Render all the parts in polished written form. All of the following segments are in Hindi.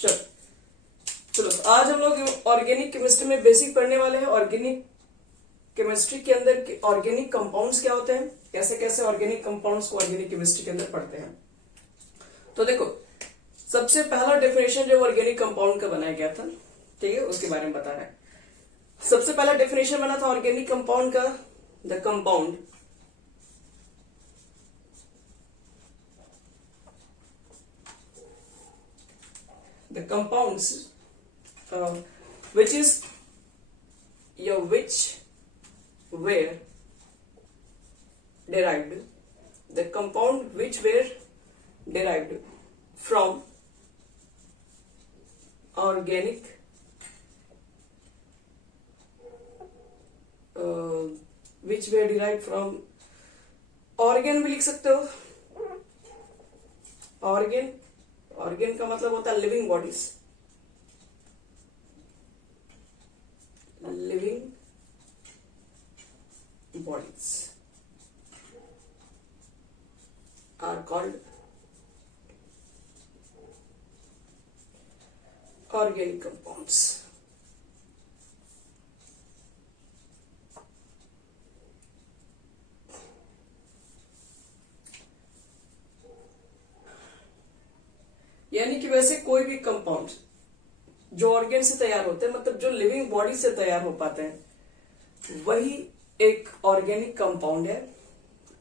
चलो चलो तो आज हम लोग ऑर्गेनिक केमिस्ट्री में बेसिक पढ़ने वाले हैं। ऑर्गेनिक केमिस्ट्री के अंदर ऑर्गेनिक कंपाउंड्स क्या होते हैं, कैसे कैसे ऑर्गेनिक कंपाउंड्स को ऑर्गेनिक केमिस्ट्री के अंदर पढ़ते हैं। तो देखो, सबसे पहला डेफिनेशन जो ऑर्गेनिक कंपाउंड का बनाया गया था, ठीक है, उसके बारे में बता रहे हैं। सबसे पहला डेफिनेशन बना था ऑर्गेनिक कंपाउंड का, the compound the compounds which were derived, the compound which were derived from organic which were derived from organ भी लिख सकते हो। ऑर्गेन का मतलब होता है living bodies, are called organic compounds. यानी कि वैसे कोई भी कंपाउंड जो ऑर्गेन से तैयार होते हैं, मतलब जो लिविंग बॉडी से तैयार हो पाते हैं, वही एक ऑर्गेनिक कंपाउंड है।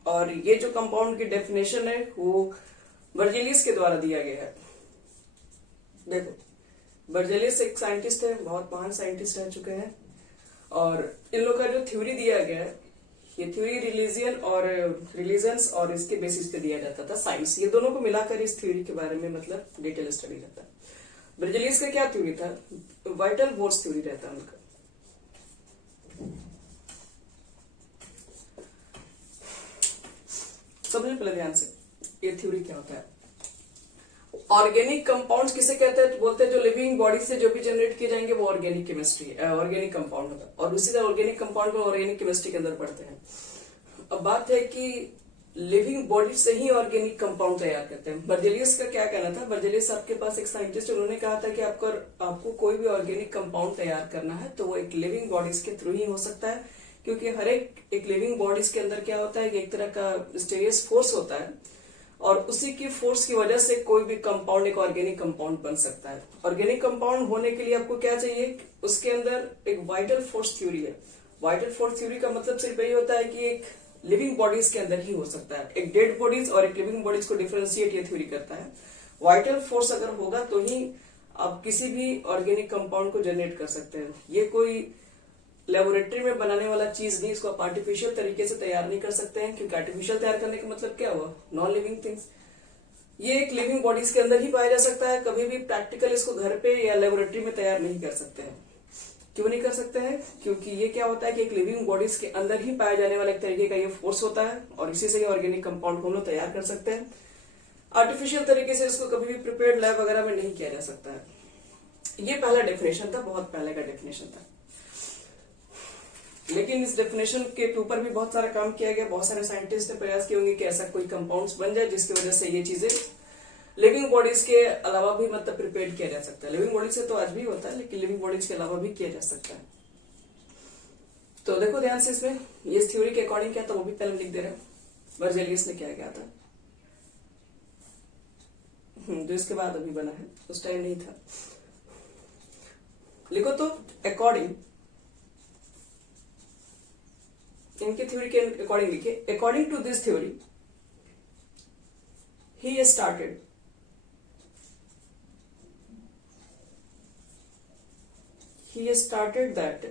और ये जो कंपाउंड की डेफिनेशन है वो बर्जेलियस के द्वारा दिया गया है। देखो, बर्जेलियस एक साइंटिस्ट है, बहुत महान साइंटिस्ट रह चुके हैं, और इन लोग का जो थ्योरी दिया गया है, ये थ्योरी रिलीजन्स और इसके बेसिस पे दिया जाता था साइंस, ये दोनों को मिलाकर इस थ्योरी के बारे में मतलब डिटेल स्टडी रहता है। बर्जेलियस का क्या थ्योरी था? वाइटल फोर्स थ्योरी रहता है उनका। समझिए पहले ध्यान से, ये थ्योरी क्या होता है। ऑर्गेनिक कंपाउंड्स किसे कहते हैं? तो बोलते हैं जो लिविंग बॉडी से जो भी जनरेट किए जाएंगे वो ऑर्गेनिक केमिस्ट्री ऑर्गेनिक कंपाउंड होता है, और उसी तरह ऑर्गेनिक कंपाउंड को ऑर्गेनिक केमिस्ट्री के अंदर पढ़ते हैं। अब बात है कि लिविंग बॉडी से ही ऑर्गेनिक कंपाउंड तैयार करते हैं। बर्जेलियस का क्या कहना था? बर्जेलियस आपके पास एक साइंटिस्ट, उन्होंने कहा था कि आपको कोई भी ऑर्गेनिक कंपाउंड तैयार करना है तो वो एक लिविंग बॉडीज के थ्रू ही हो सकता है, क्योंकि हर एक लिविंग बॉडीज के अंदर क्या होता है कि एक तरह का मिस्टीरियस फोर्स होता है, और उसी की फोर्स की वजह से कोई भी कंपाउंड एक ऑर्गेनिक कंपाउंड बन सकता है। ऑर्गेनिक कंपाउंड होने के लिए आपको क्या चाहिए? उसके अंदर एक वाइटल फोर्स थ्योरी है। वाइटल फोर्स थ्योरी का मतलब सिर्फ यही होता है कि एक लिविंग बॉडीज के अंदर ही हो सकता है। एक डेड बॉडीज और एक लिविंग बॉडीज को डिफरेंशिएट ये थ्योरी करता है। वाइटल फोर्स अगर होगा तो ही आप किसी भी ऑर्गेनिक कंपाउंड को जनरेट कर सकते हैं। ये कोई लेबोरेटरी में बनाने वाला चीज नहीं, इसको आप आर्टिफिशियल तरीके से तैयार नहीं कर सकते हैं, क्योंकि आर्टिफिशियल तैयार करने का मतलब क्या हुआ? Non living things. ये एक लिविंग बॉडीज के अंदर ही पाया जा सकता है। कभी भी प्रैक्टिकल इसको घर पे या लेबोरेटरी में तैयार नहीं कर सकते हैं। क्यों नहीं कर सकते हैं? क्योंकि ये क्या होता है कि एक लिविंग बॉडीज के अंदर ही पाया जाने वाला एक तरीके का ये फोर्स होता है, और इसी से ऑर्गेनिक कंपाउंड को हम लोग तैयार कर सकते हैं। आर्टिफिशियल तरीके से इसको कभी भी प्रिपेयर्ड लैब वगैरह में नहीं किया जा सकता है। ये पहला डेफिनेशन था, बहुत पहले का डेफिनेशन था। लेकिन इस डेफिनेशन के ऊपर भी बहुत सारा काम किया गया। बहुत सारे साइंटिस्ट ने प्रयास किए होंगे कि ऐसा कोई कंपाउंड्स बन जाए जिसकी वजह से ये चीजें लिविंग बॉडीज के अलावा भी मतलब प्रिपेयर किया जा सकता है। लिविंग बॉडीज से तो आज भी होता है, लेकिन लिविंग बॉडीज के अलावा भी किया जा सकता है। तो देखो ध्यान से, इसमें ये थ्योरी के अकॉर्डिंग क्या था वो भी पहले लिख दे रहे हैं। बर्जेलियस ने क्या किया था, जो इसके बाद अभी बना है, उस टाइम नहीं था। लिखो तो, अकॉर्डिंग, इनके थ्योरी के अकॉर्डिंग लिखिए। According to this theory he started that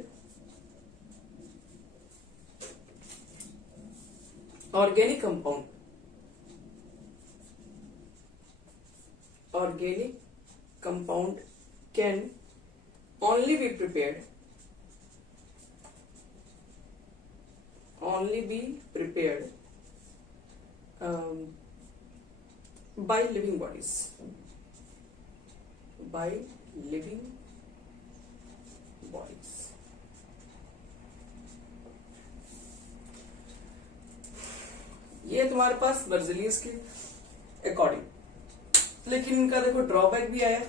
organic compound can only be prepared by living bodies. ये तुम्हारे पास बर्जेलियस के अकॉर्डिंग। लेकिन इनका देखो ड्रॉबैक भी आया।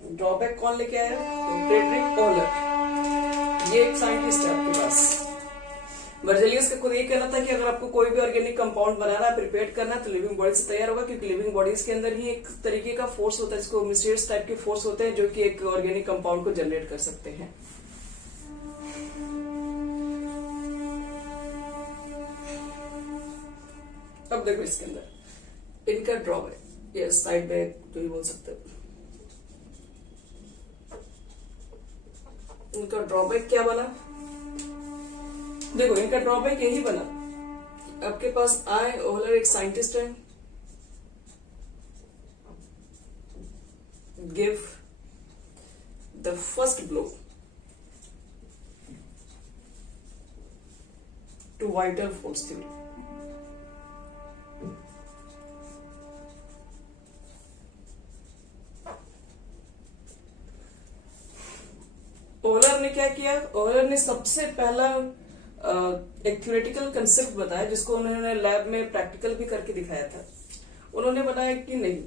ड्रॉबैक कौन लेके आया? तो फ्रेडरिक ओहलर, ये एक साइंटिस्ट है आपके पास। बर्जेलियस का खुद ये कहना था कि अगर आपको कोई भी ऑर्गेनिक कंपाउंड बनाना है, प्रिपेयर करना है, तो लिविंग बॉडी से तैयार होगा, क्योंकि लिविंग बॉडीज के अंदर ही एक तरीके का फोर्स होता है, जिसको मिस्टीरियस टाइप के फोर्स होते हैं, जो कि एक ऑर्गेनिक कंपाउंड को जनरेट कर सकते हैं। अब देखो इसके अंदर इनका ड्रॉबैक, ये साइड बैक जो ही बोल सकते हो, इनका ड्रॉबैक क्या बना? देखो इनका ड्रॉबैक यही बना, आपके पास आए ओहलर एक साइंटिस्ट है, give the first blow to vital force theory. Wohler ने क्या किया? ओहलर ने सबसे पहला एक थ्योरेटिकल कंसेप्ट बताया, जिसको उन्होंने लैब में प्रैक्टिकल भी करके दिखाया था। उन्होंने बताया कि नहीं,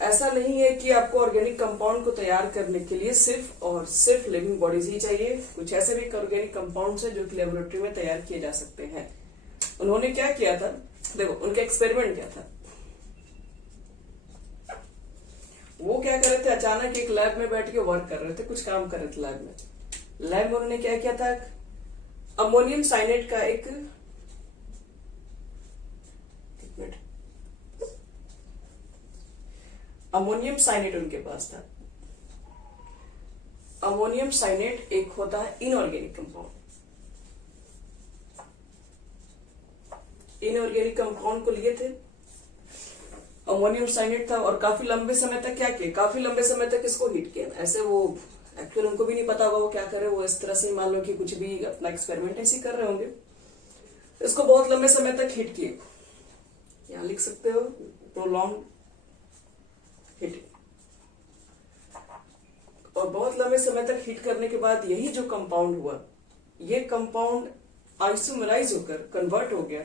ऐसा नहीं है कि आपको ऑर्गेनिक कंपाउंड को तैयार करने के लिए सिर्फ और सिर्फ लिविंग बॉडीज ही चाहिए। कुछ ऐसे भी ऑर्गेनिक कंपाउंड्स हैं जो कि लेबोरेटरी में तैयार किए जा सकते हैं। उन्होंने क्या किया था? देखो उनका एक्सपेरिमेंट क्या था। वो क्या कर रहे थे, अचानक एक लैब में बैठ के वर्क कर रहे थे, कुछ काम कर रहे थे लैब में। लैब में उन्होंने क्या किया था, अमोनियम साइनेट का एक मिनट, अमोनियम साइनेट उनके पास था। अमोनियम साइनेट एक होता है इनऑर्गेनिक कंपाउंड। इनऑर्गेनिक कंपाउंड को लिए थे, अमोनियम साइनेट था, और काफी लंबे समय तक क्या किया, काफी लंबे समय तक इसको हीट किया। ऐसे वो एक्चुअल उनको भी नहीं पता होगा वो क्या कर रहे, वो इस तरह से मान लो कि कुछ भी अपना एक्सपेरिमेंट ऐसे कर रहे होंगे। इसको बहुत लंबे समय तक हीट किए, यहां लिख सकते हो प्रोलॉन्ग हीटिंग। और बहुत लंबे समय तक हीट करने के बाद यही जो कंपाउंड हुआ, ये कंपाउंड आइसोमराइज होकर कन्वर्ट हो गया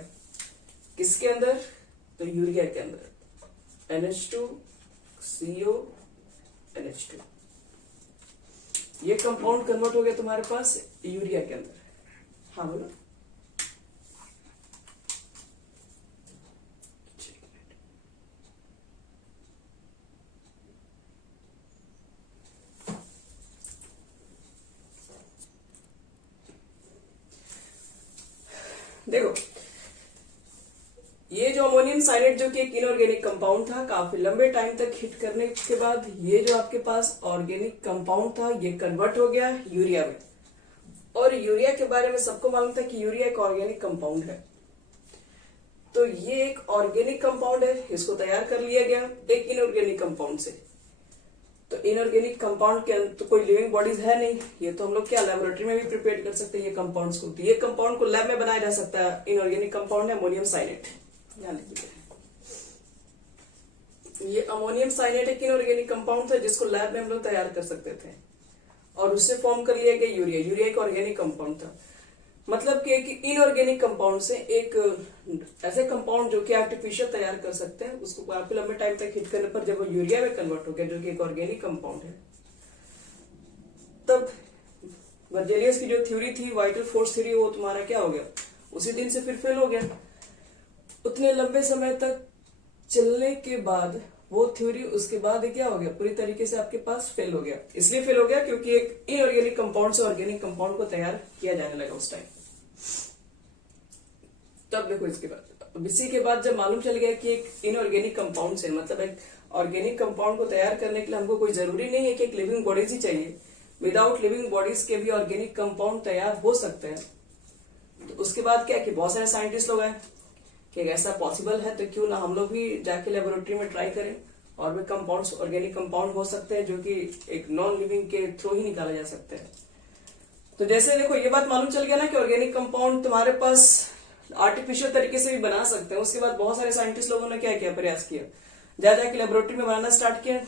किसके अंदर? तो यूरिया के अंदर, NH2 CO NH2। ये कंपाउंड कन्वर्ट हो गया तुम्हारे पास यूरिया के अंदर। हाँ बोलो। देखो ये जो अमोनियम साइनेट जो कि एक इनऑर्गेनिक कंपाउंड था, काफी लंबे टाइम तक हीट करने के बाद ये जो आपके पास ऑर्गेनिक कंपाउंड था, ये कन्वर्ट हो गया यूरिया में। और यूरिया के बारे में सबको मालूम था कि यूरिया एक ऑर्गेनिक कंपाउंड है। तो ये एक ऑर्गेनिक कंपाउंड है, इसको तैयार कर लिया गया एक इनऑर्गेनिक कंपाउंड से। तो इनऑर्गेनिक कंपाउंड के तो कोई लिविंग बॉडीज है नहीं, ये तो हम लोग क्या लेबोरेटरी में भी प्रिपेयर कर सकते हैं ये कंपाउंड्स को। तो ये कंपाउंड को लैब में बनाया जा सकता है। इनऑर्गेनिक कंपाउंड है अमोनियम साइनेट, ध्यान रखिए। ये अमोनियम साइनेट एक इनऑर्गेनिक कंपाउंड था जिसको लैब में हम लोग तैयार कर सकते थे, और उससे फॉर्म कर लिया गया यूरिया। यूरिया एक ऑर्गेनिक कंपाउंड था, मतलब कि एक इनऑर्गेनिक कंपाउंड से एक ऐसे कंपाउंड जो कि आर्टिफिशियल तैयार कर सकते हैं, उसको काफी लंबे टाइम तक हीट करने पर जब वो यूरिया में कन्वर्ट हो गया जो कि एक ऑर्गेनिक कंपाउंड है, तब बर्जेलियस की जो थ्योरी थी वाइटल फोर्स थ्योरी, वो तुम्हारा क्या हो गया, उसी दिन से फिर फेल हो गया। उतने लंबे समय तक चलने के बाद वो थ्योरी उसके बाद क्या हो गया, पूरी तरीके से आपके पास फेल हो गया। इसलिए फेल हो गया क्योंकि एक इनऑर्गेनिक कंपाउंड से ऑर्गेनिक कंपाउंड को तैयार किया जाने लगा उस टाइम। तब देखो इसके बाद, इसी के बाद जब मालूम चल गया कि एक इनऑर्गेनिक कंपाउंड से, मतलब एक ऑर्गेनिक कंपाउंड को तैयार करने के लिए हमको कोई जरूरी नहीं है कि एक लिविंग बॉडीज ही चाहिए, विदाउट लिविंग बॉडीज के भी ऑर्गेनिक कंपाउंड तैयार हो सकते हैं। तो उसके बाद क्या कि बहुत सारे साइंटिस्ट लोग आए कि ऐसा पॉसिबल है तो क्यों ना हम लोग भी जाके लेबोरेटरी में ट्राई करें, और भी कंपाउंड्स ऑर्गेनिक कंपाउंड हो सकते हैं जो कि एक नॉन लिविंग के थ्रू ही निकाले जा सकते हैं। तो जैसे देखो ये बात मालूम चल गया ना कि ऑर्गेनिक कंपाउंड तुम्हारे पास आर्टिफिशियल तरीके से भी बना सकते हैं। उसके बाद बहुत सारे साइंटिस्ट लोगों ने क्या किया, प्रयास किया, जा जाके लेबोरेटरी में बनाना स्टार्ट किया।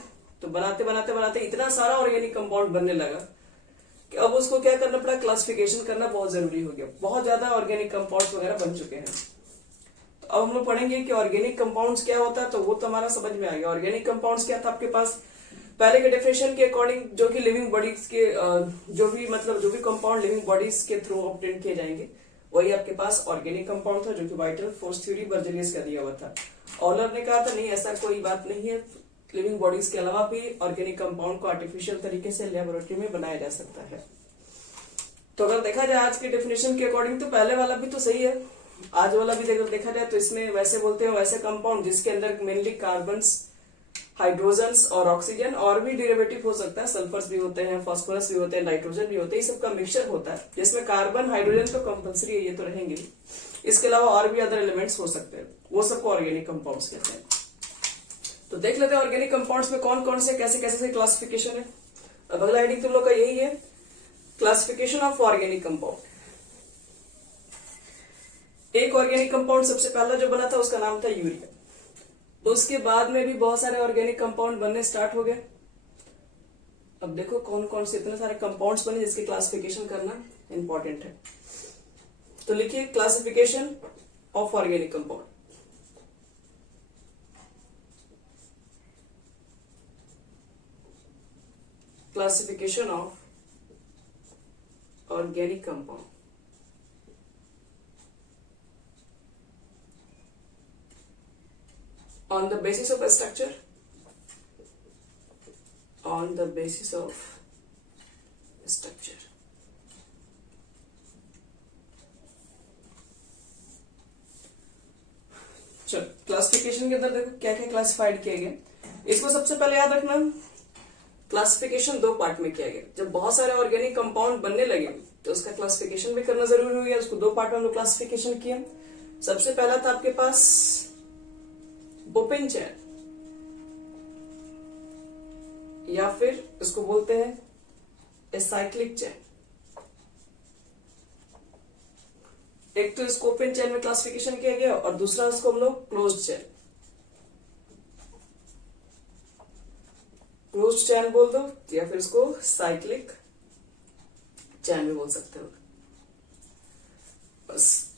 तो बनाते बनाते बनाते इतना सारा ऑर्गेनिक कंपाउंड बनने लगा कि अब उसको क्या करना पड़ा, क्लासिफिकेशन करना बहुत जरूरी हो गया। बहुत ज्यादा ऑर्गेनिक कंपाउंड्स वगैरह बन चुके हैं। तो अब हम लोग पढ़ेंगे कि ऑर्गेनिक कंपाउंड्स क्या होता है, तो वो तो हमारा समझ में आ गया। ऑर्गेनिक कंपाउंड्स क्या था आपके पास, पहले के डेफिनेशन के अकॉर्डिंग जो कि लिविंग बॉडीज के जो भी कंपाउंड लिविंग बॉडीज के थ्रू ऑब्टेन किए जाएंगे वही आपके पास ऑर्गेनिक कंपाउंड था, जो कि वाइटल फोर्स थ्योरी बर्जेलियस का दिया हुआ था। ऑलर ने कहा था नहीं ऐसा कोई बात नहीं है, लिविंग बॉडीज के अलावा भी ऑर्गेनिक कंपाउंड को आर्टिफिशियल तरीके से लेबोरेटरी में बनाया जा सकता है। तो अगर देखा जाए आज के डेफिनेशन के अकॉर्डिंग तो पहले वाला भी तो सही है, आज वाला भी अगर देखा जाए तो इसमें वैसे बोलते हैं वैसे कंपाउंड जिसके अंदर मेनली कार्बन्स, हाइड्रोजन्स और ऑक्सीजन और भी डेरिवेटिव हो सकता है, सल्फर्स भी होते हैं, फास्फोरस भी होते हैं, नाइट्रोजन भी होते हैं, ये सबका मिक्सचर होता है जिसमें कार्बन हाइड्रोजन तो कंपल्सरी है, ये तो रहेंगे। इसके अलावा और भी अदर एलिमेंट्स हो सकते हैं, वो सबको ऑर्गेनिक कंपाउंड्स कहते हैं। तो देख लेते हैं ऑर्गेनिक कंपाउंड्स में कौन कौन से कैसे कैसे क्लासिफिकेशन है। अब अगला हेडिंग तुम लोग का यही है, क्लासिफिकेशन ऑफ ऑर्गेनिक कंपाउंड। एक ऑर्गेनिक कंपाउंड सबसे पहला जो बना था उसका नाम था यूरिया। उसके बाद में भी बहुत सारे ऑर्गेनिक कंपाउंड बनने स्टार्ट हो गए। अब देखो कौन कौन से इतने सारे कंपाउंड्स बने जिसकी क्लासिफिकेशन करना इंपॉर्टेंट है। तो लिखिए classification of organic compound. Classification of organic compound. On the basis of a structure, on the basis of structure. चलो क्लासिफिकेशन के अंदर देखो क्या क्या क्लासिफाइड किया गया। इसको सबसे पहले याद रखना, क्लासिफिकेशन दो पार्ट में किया गया। जब बहुत सारे ऑर्गेनिक कंपाउंड बनने लगे तो उसका क्लासिफिकेशन भी करना जरूरी हो गया। उसको दो पार्ट में हम लोग क्लासिफिकेशन किया। सबसे पहला था आपके पास ओपन चेन, या फिर इसको बोलते हैं एसाइक्लिक चेन। एक तो इसको ओपन चेन में क्लासिफिकेशन किया गया और दूसरा इसको हम लोग क्लोज्ड चेन, क्लोज्ड चेन बोल दो या फिर इसको साइक्लिक चेन भी बोल सकते हो। बस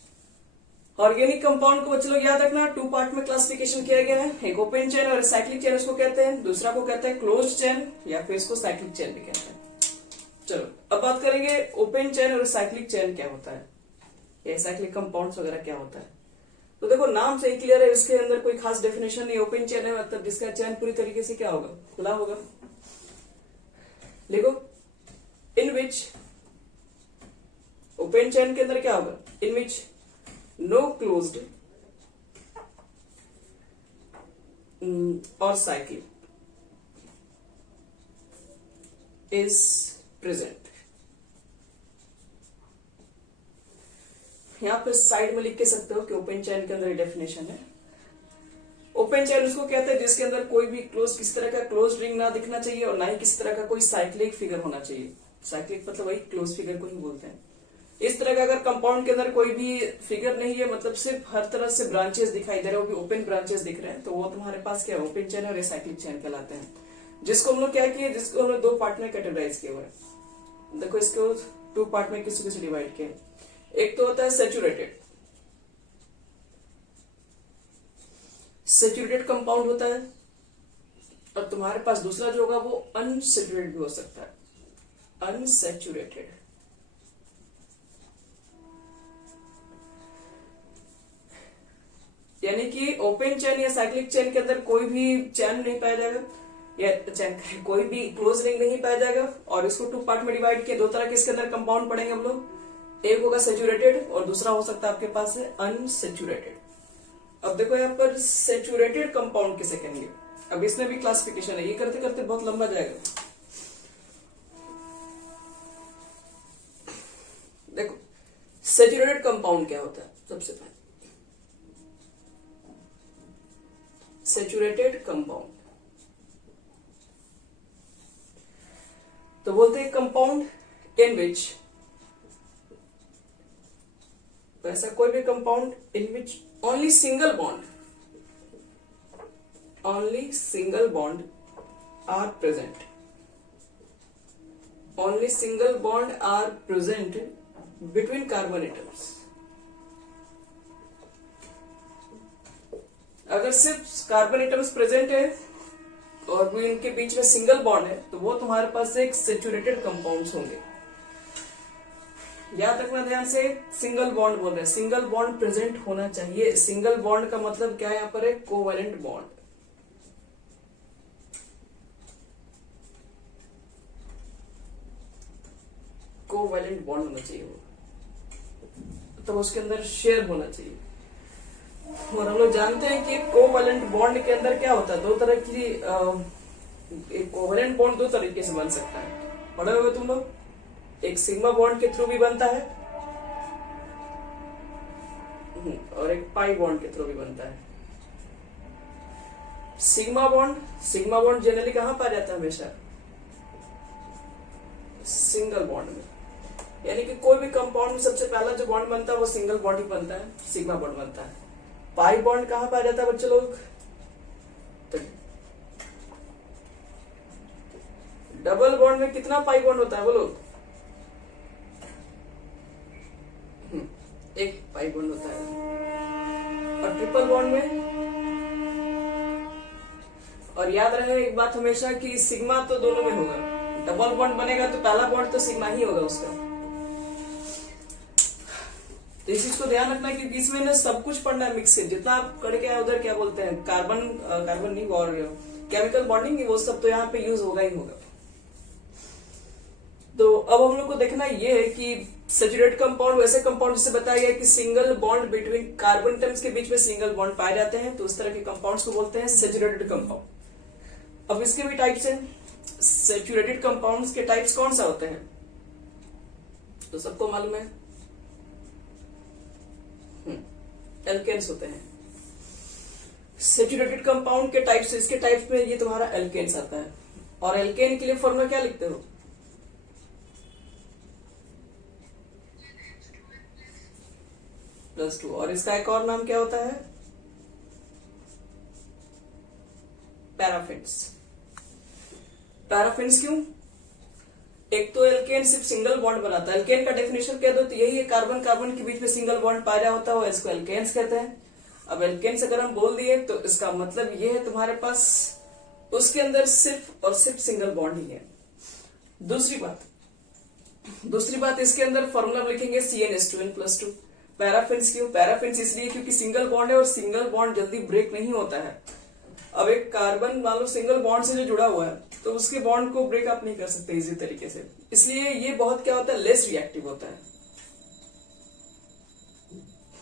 ऑर्गेनिक कंपाउंड को बच्चे लोग याद रखना, टू पार्ट में क्लासिफिकेशन किया गया है। एक ओपन चेन और साइक्लिक चेन उसको कहते हैं, दूसरा को कहते हैं क्लोज्ड चेन या फिर इसको साइक्लिक चेन भी कहते हैं। चलो अब बात करेंगे ओपन चेन और साइक्लिक चेन क्या होता है, या साइक्लिक कंपाउंड्स वगैरह क्या होता है। तो देखो नाम से ही क्लियर है, इसके अंदर कोई खास डेफिनेशन नहीं। ओपन चेन है मतलब जिसका चेन पूरी तरीके से क्या होगा, खुला होगा। लिखो इन विच, ओपन चेन के अंदर क्या होगा, इन विच no closed or cycle is present। यहां पे साइड में लिख के सकते हो कि ओपन चेन के अंदर डेफिनेशन है। ओपन चेन उसको कहते हैं जिसके अंदर कोई भी क्लोज किसी तरह का क्लोज रिंग ना दिखना चाहिए और ना ही किसी तरह का कोई साइक्लिक फिगर होना चाहिए। साइक्लिक मतलब वही क्लोज फिगर को ही बोलते हैं। इस तरह का अगर कंपाउंड के अंदर कोई भी फिगर नहीं है, मतलब सिर्फ हर तरह से ब्रांचेस दिखाई दे रहे हैं, वो भी ओपन ब्रांचेस दिख रहे हैं, तो वो तुम्हारे पास क्या है, ओपन चेन और साइक्लिक चेन कहलाते हैं। जिसको हम लोग क्या किए, जिसको हम लोग दो पार्ट में कैटेगराइज किए हुए हैं। देखो इसको टू पार्ट में किसी किसी डिवाइड किया। एक तो होता है सेचुरेटेड, सेचुरेटेड कंपाउंड होता है, और तुम्हारे पास दूसरा जो होगा वो अनसेचुरेटेड भी हो सकता है, अनसेचुरेटेड। यानी कि ओपन चेन या साइक्लिक चेन के अंदर कोई भी चैन नहीं पाया जाएगा, या चैन कोई भी क्लोज रिंग नहीं पाया जाएगा। और इसको टू पार्ट में डिवाइड किया, दो तरह के इसके अंदर कंपाउंड पढ़ेंगे हम लोग। एक होगा सेचुरेटेड और दूसरा हो सकता है आपके पास है अनसेचुरेटेड। अब देखो यहाँ पर सेचुरेटेड कंपाउंड किसे कहेंगे, अब इसमें भी क्लासिफिकेशन है, ये करते करते बहुत लंबा जाएगा। देखो सेचुरेटेड कंपाउंड क्या होता है, सबसे पहले सेचुरेटेड कंपाउंड तो बोलते हैं कंपाउंड इन विच, ऐसा कोई भी compound in which only single bond are present, only single bond are present between carbon atoms. अगर सिर्फ कार्बन एटम्स प्रेजेंट है और भी इनके बीच में सिंगल बॉन्ड है तो वो तुम्हारे पास एक सेचुरेटेड कंपाउंड्स होंगे। याद रखना ध्यान से, सिंगल बॉन्ड बोल रहे हैं, सिंगल बॉन्ड प्रेजेंट होना चाहिए। सिंगल बॉन्ड का मतलब क्या है, यहाँ पर है कोवैलेंट बॉन्ड। कोवैलेंट बॉन्ड होना चाहिए वो, तो उसके अंदर शेयर होना चाहिए। और हम लोग जानते हैं कि कोवैलेंट बॉन्ड के अंदर क्या होता है, दो तरह की एक कोवैलेंट बॉन्ड दो तरीके से बन सकता है, पढ़े हुए तुम लोग। एक सिग्मा बॉन्ड के थ्रू भी बनता है और एक पाई बॉन्ड के थ्रू भी बनता है। सिग्मा बॉन्ड जनरली कहां पाया जाता है, हमेशा सिंगल बॉन्ड में, यानी कि कोई भी कंपाउंड में सबसे पहला जो बॉन्ड बनता है वो सिंगल बॉन्ड ही बनता है, सिग्मा बॉन्ड बनता है। पाई बॉन्ड कहां पाया जाता है बच्चे लोग, तो डबल बॉन्ड में कितना पाई बॉन्ड होता है बोलो, एक पाई बॉन्ड होता है। और ट्रिपल बॉन्ड में, और याद रहे एक बात हमेशा कि सिग्मा तो दोनों में होगा, डबल बॉन्ड बनेगा तो पहला बॉन्ड तो सिग्मा ही होगा उसका। तो इस चीज को ध्यान रखना क्योंकि इसमें ना सब कुछ पढ़ना है मिक्स से, जितना आप करके आए उधर क्या बोलते हैं कार्बन नहीं और केमिकल बॉन्डिंग, वो सब तो यहाँ पे यूज होगा ही होगा। तो अब हम लोग को देखना ये है कि सैचुरेटेड कंपाउंड वैसे कंपाउंड जिसे बताया गया कि single bond between carbon atoms के बीच में सिंगल बॉन्ड पाए जाते हैं, तो उस तरह के कंपाउंड्स को बोलते हैं सैचुरेटेड कंपाउंड। अब इसके भी टाइप्स हैं, सैचुरेटेड कंपाउंड्स के टाइप्स कौन सा होते हैं, तो सबको मालूम है एल्केन्स होते हैं। सैचुरेटेड कंपाउंड के टाइप्स, इसके टाइप्स में ये तुम्हारा एल्केन्स आता है। और एल्केन के लिए फॉर्मूला क्या लिखते हो, +2, और इसका एक और नाम क्या होता है, पैराफिन्स। पैराफिन्स क्यों, एक तो एल्केन सिर्फ सिंगल बॉन्ड बनाता है, एल्केन का डेफिनेशन कह दो तो यही है, कार्बन कार्बन के बीच में सिंगल बॉन्ड पाया होता है, इसको एल्केन्स कहते हैं। अब एल्केन्स अगर हम बोल दिए तो इसका मतलब ये है तुम्हारे पास उसके अंदर सिर्फ और सिर्फ सिंगल बॉन्ड ही है। दूसरी बात इसके अंदर फॉर्मूला लिखेंगे CnH2n+2। पैराफिन्स क्यों, पैराफिन्स इसलिए क्योंकि सिंगल बॉन्ड है और सिंगल बॉन्ड जल्दी ब्रेक नहीं होता है। अब एक कार्बन मान लो सिंगल बॉन्ड से जो जुड़ा हुआ है तो उसके बॉन्ड को ब्रेक अप नहीं कर सकते इजी तरीके से, इसलिए ये बहुत क्या होता है, लेस रिएक्टिव होता है।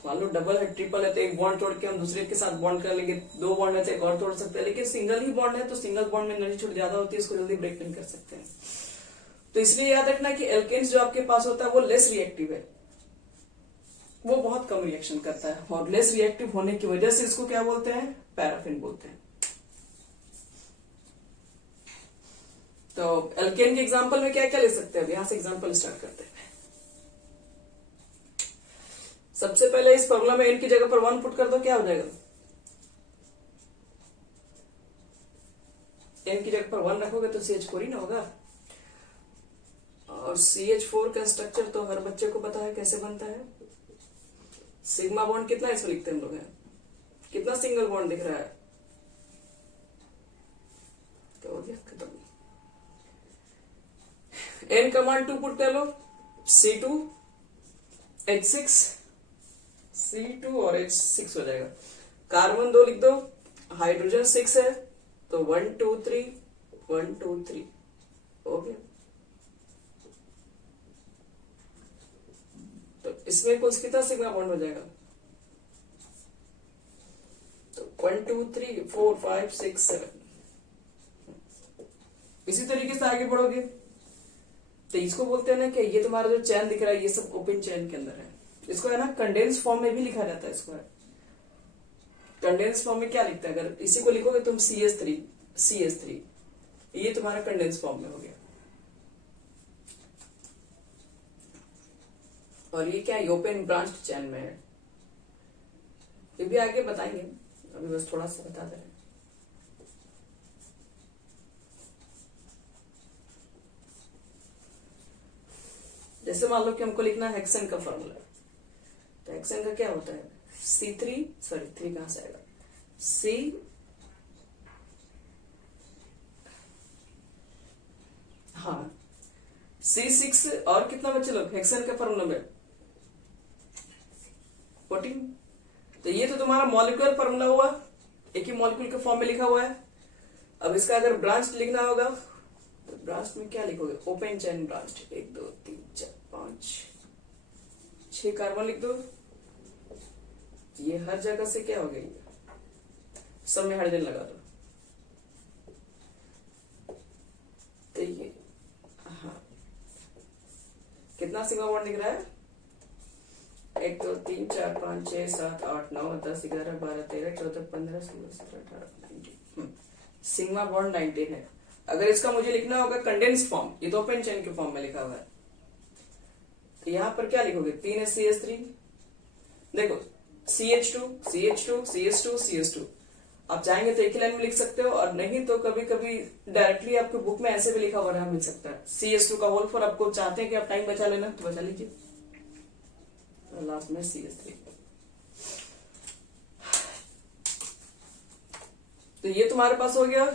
मान लो डबल है ट्रिपल है तो एक बॉन्ड तोड़ के हम दूसरे के साथ बॉन्ड कर लेंगे, दो बॉन्ड है तो एक और तोड़ सकते हैं, लेकिन सिंगल ही बॉन्ड है तो सिंगल बॉन्ड में एनर्जी छूट ज्यादा होती है, इसको जल्दी ब्रेक नहीं कर सकते हैं। तो इसलिए याद रखना कि एल्केन्स जो आपके पास होता है वो लेस रिएक्टिव है, वो बहुत कम रिएक्शन करता है, और लेस रिएक्टिव होने की वजह से इसको क्या बोलते हैं, पैराफिन बोलते हैं। तो एल्केन के एग्जांपल में क्या क्या ले सकते हैं, यहां से एग्जांपल स्टार्ट करते हैं। सबसे पहले इस फॉर्मूला में n की जगह पर 1 पुट कर दो, क्या हो जाएगा, n की जगह पर 1 रखोगे तो CH4 ही ना होगा, और CH4 का स्ट्रक्चर तो हर बच्चे को पता है कैसे बनता है। सिग्मा बॉन्ड कितना इसमें लिखते हैं हम लोग हैं, कितना सिंगल बॉन्ड दिख रहा है, तो हो गया खत्म। n कमांड 2 पुट कर लो, C2H6 C2 और H6 हो जाएगा। कार्बन 2 लिख दो, हाइड्रोजन 6 है तो 1 2 3 1 2 3 हो गया। तो इसमें कुल कितना सिग्मा बॉन्ड हो जाएगा, तो 1 2 3 4 5 6 7। इसी तरीके से आगे बढ़ोगे तो इसको बोलते हैं ना कि ये तुम्हारा जो चैन दिख रहा है ये सब ओपन चैन के अंदर है, इसको है ना कंडेंस फॉर्म में भी लिखा जाता है। इसको कंडेंस फॉर्म में क्या लिखता है, अगर इसी को लिखोगे तुम CH3 ये तुम्हारा कंडेंस फॉर्म में हो गया। और ये क्या ओपन ब्रांच चैन में है, ये भी आगे बताएंगे, अभी बस थोड़ा सा बता दे रहे हैं। जैसे मान लो कि हमको लिखना है हेक्सेन का फॉर्मूला, तो हेक्सेन का क्या होता है, C3 कहां से आएगा, C C6 और कितना बच्चे लोग हेक्सेन का फॉर्मूला में 14। तो ये तो तुम्हारा मॉलिक्यूलर फॉर्मूला हुआ, एक ही मॉलिक्यूल के फॉर्म में लिखा हुआ है। अब इसका अगर ब्रांच लिखना होगा तो ब्रांच में क्या लिखोगे, ओपन चेन ब्रांच, 1 2 3 4 5 6 कार्बन लिख दो। ये हर जगह से क्या हो गई, सब में हाइड्रोजन लगा दो। तो ये हाँ, कितना सिग्मा बॉन्ड दिख रहा है, 1 2 3 4 5 6 7 8 9 10 11 12 13 14 15 16 17 18 19। सिग्मा बॉन्ड 19 है। अगर इसका मुझे लिखना होगा कंडेंस फॉर्म, ये तो ओपन चेन के फॉर्म में लिखा हुआ है, तो यहां पर क्या लिखोगे, 3 देखो CH2 CH2 CH2 CH2। आप चाहेंगे तो एक ही लाइन में लिख सकते हो, और नहीं तो कभी कभी डायरेक्टली आपके बुक में ऐसे भी लिखा हुआ मिल सकता है, CH2 का होल फॉर। आपको चाहते हैं कि आप टाइम बचा लेना तो बचा लीजिए, लास्ट में CH3। तो ये तुम्हारे पास हो गया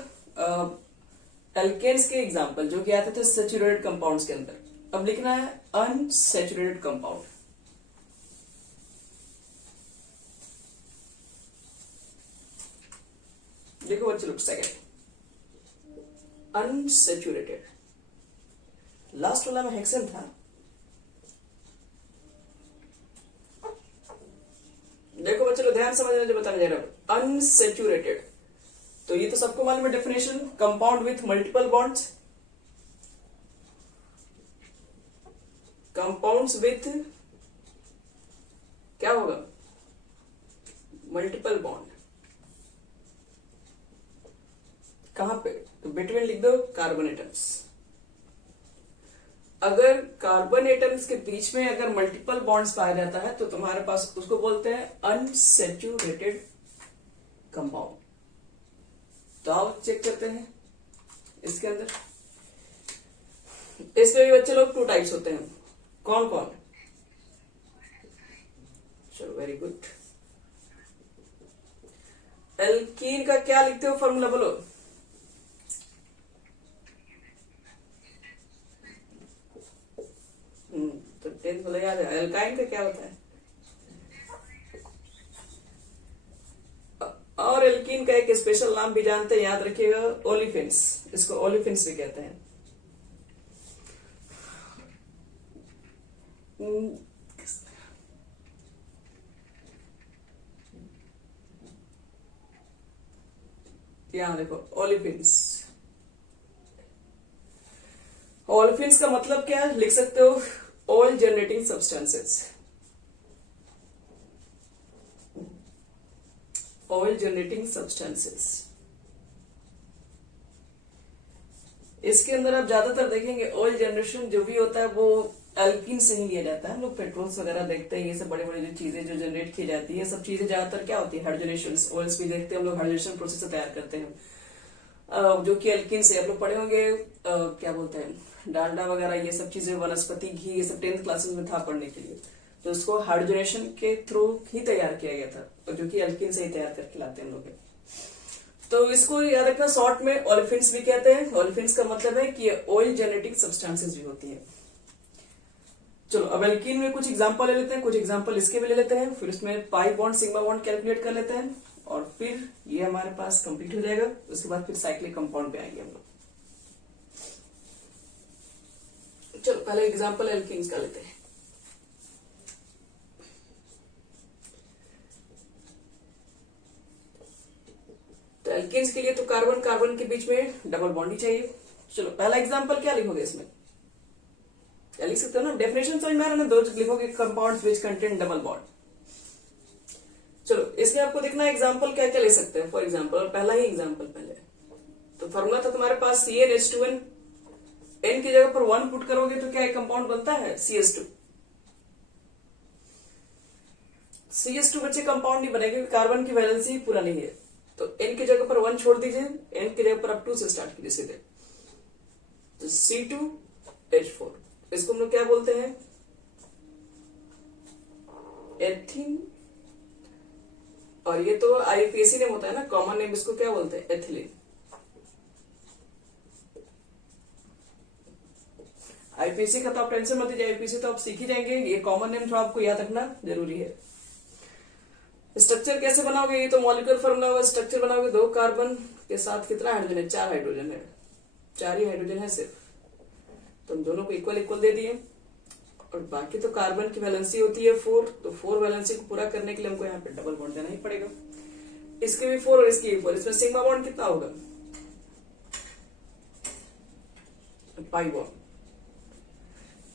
एल्केन्स के एग्जांपल जो कि आते थे सैचुरेटेड कंपाउंड्स के अंदर। अब लिखना है अनसैचुरेटेड कंपाउंड। देखो बच्चे लोग, सेकेंड अनसैचुरेटेड, लास्ट वाला में हेक्सेन था। देखो बच्चे लोग ध्यान समझना जो बताने जा रहा हूं, अनसैचुरेटेड। तो ये तो सबको मालूम है definition, compound with multiple bonds, compounds with क्या होगा, मल्टीपल बॉन्ड। कहां पे, तो बिटवीन लिख दो कार्बन एटम्स। अगर कार्बन एटम्स के बीच में अगर मल्टीपल बॉन्ड्स पाया जाता है तो तुम्हारे पास उसको बोलते हैं अनसैचुरेटेड कंपाउंड। तो आओ चेक करते हैं इसके अंदर। इसमें भी बच्चे लोग 2 टाइप्स होते हैं, कौन कौन, चलो वेरी गुड। एल्कीन का क्या लिखते हो फॉर्मूला बोलो, तो 10th बोला याद है। एल्काइन का क्या होता है, और एल्कीन का एक स्पेशल नाम भी जानते हैं, याद रखिएगा, ओलिफिन्स। इसको ओलिफिन्स भी कहते हैं। यहां देखो ओलिफिन्स। ओलिफिन्स का मतलब क्या है, लिख सकते हो oil generating substances, oil generating substances. इसके अंदर आप ज्यादातर देखेंगे ऑयल जनरेशन जो भी होता है वो एल्कीन से ही लिया जाता है। हम लोग पेट्रोल्स वगैरह देखते हैं, ये सब बड़े बड़े जो चीजें जो जनरेट की जाती है, सब चीजें ज्यादातर क्या होती है, हाइड्रोजनेशन। ऑयल्स भी देखते हैं हम लोग, हाइड्रोजनेशन प्रोसेस से तैयार करते हैं, जो कि एल्कीन से। आप लोग पढ़े होंगे क्या बोलते हैं, डालडा वगैरह, ये सब चीजें, वनस्पति घी, ये सब 10th क्लासेस में था पढ़ने के लिए। तो उसको हाइड्रोजनेशन के थ्रू ही तैयार किया गया था, और जो कि एल्कीन से ही तैयार करके लाते हैं हम लोग। तो इसको याद रखना, शॉर्ट में ओलिफिन्स भी कहते हैं। ओलिफिन्स का मतलब है कि ऑयल जनरेटिंग सब्सटेंसेस भी होती है। चलो अब एल्कीन में कुछ एग्जांपल ले लेते हैं, कुछ एग्जांपल इसके भी ले लेते हैं, फिर उसमें pi bond sigma bond calculate कर लेते हैं, और फिर ये हमारे पास कंप्लीट हो जाएगा। उसके बाद फिर साइक्लिक कंपाउंड पे आएंगे हम लोग। चलो पहले एग्जांपल एल्कीन्स का लेते हैं। तो एल्कीन्स के लिए तो कार्बन कार्बन के बीच में डबल बॉन्ड ही चाहिए। चलो पहला एग्जांपल क्या लिखोगे इसमें, क्या लिख सकते हो ना, डेफिनेशन समझ में आ रहा है ना, दो लिखोगे compounds which contain double bond. चलो इसमें आपको देखना है एग्जांपल क्या क्या ले सकते हैं। फॉर एग्जांपल पहला ही एग्जांपल पहले, तो फॉर्मूला था तुम्हारे पास CnH2n, n की जगह पर 1 पुट करोगे तो क्या एक कंपाउंड बनता है CH2। CH2 बच्चे कंपाउंड नहीं बनेगा, कार्बन की वैलेंसी पूरा नहीं है, तो n की जगह पर 1 छोड़ दीजिए, n की जगह पर आप 2 से स्टार्ट कीजिए सीधे, तो C2H4। इसको हम लोग क्या बोलते हैं, एथिन। और ये तो IUPAC नेम होता है ना, कॉमन नेम, इसको क्या बोलते हैं, एथिलीन। आईपीसी का तो आप टेंशन मत लीजिए, आईपीसी तो आप सीख ही जाएंगे, ये कॉमन नेम थोड़ा आपको याद रखना जरूरी है। स्ट्रक्चर कैसे बनाओगे, ये तो मॉलिक्यूलर फॉर्मूला होगा। स्ट्रक्चर बनाओगे 2 कार्बन के साथ कितना हाइड्रोजन है, 4 हाइड्रोजन है, 4 ही हाइड्रोजन है सिर्फ, तो हम दोनों को इक्वल इक्वल दे दिए। और बाकी तो कार्बन की वैलेंसी होती है 4, तो 4 वैलेंसी को पूरा करने के लिए हमको यहाँ पे डबल बॉन्ड देना ही पड़ेगा। इसके भी 4 और इसकी भी 4, इसमें सिग्मा बॉन्ड कितना होगा, पाई बॉन्ड।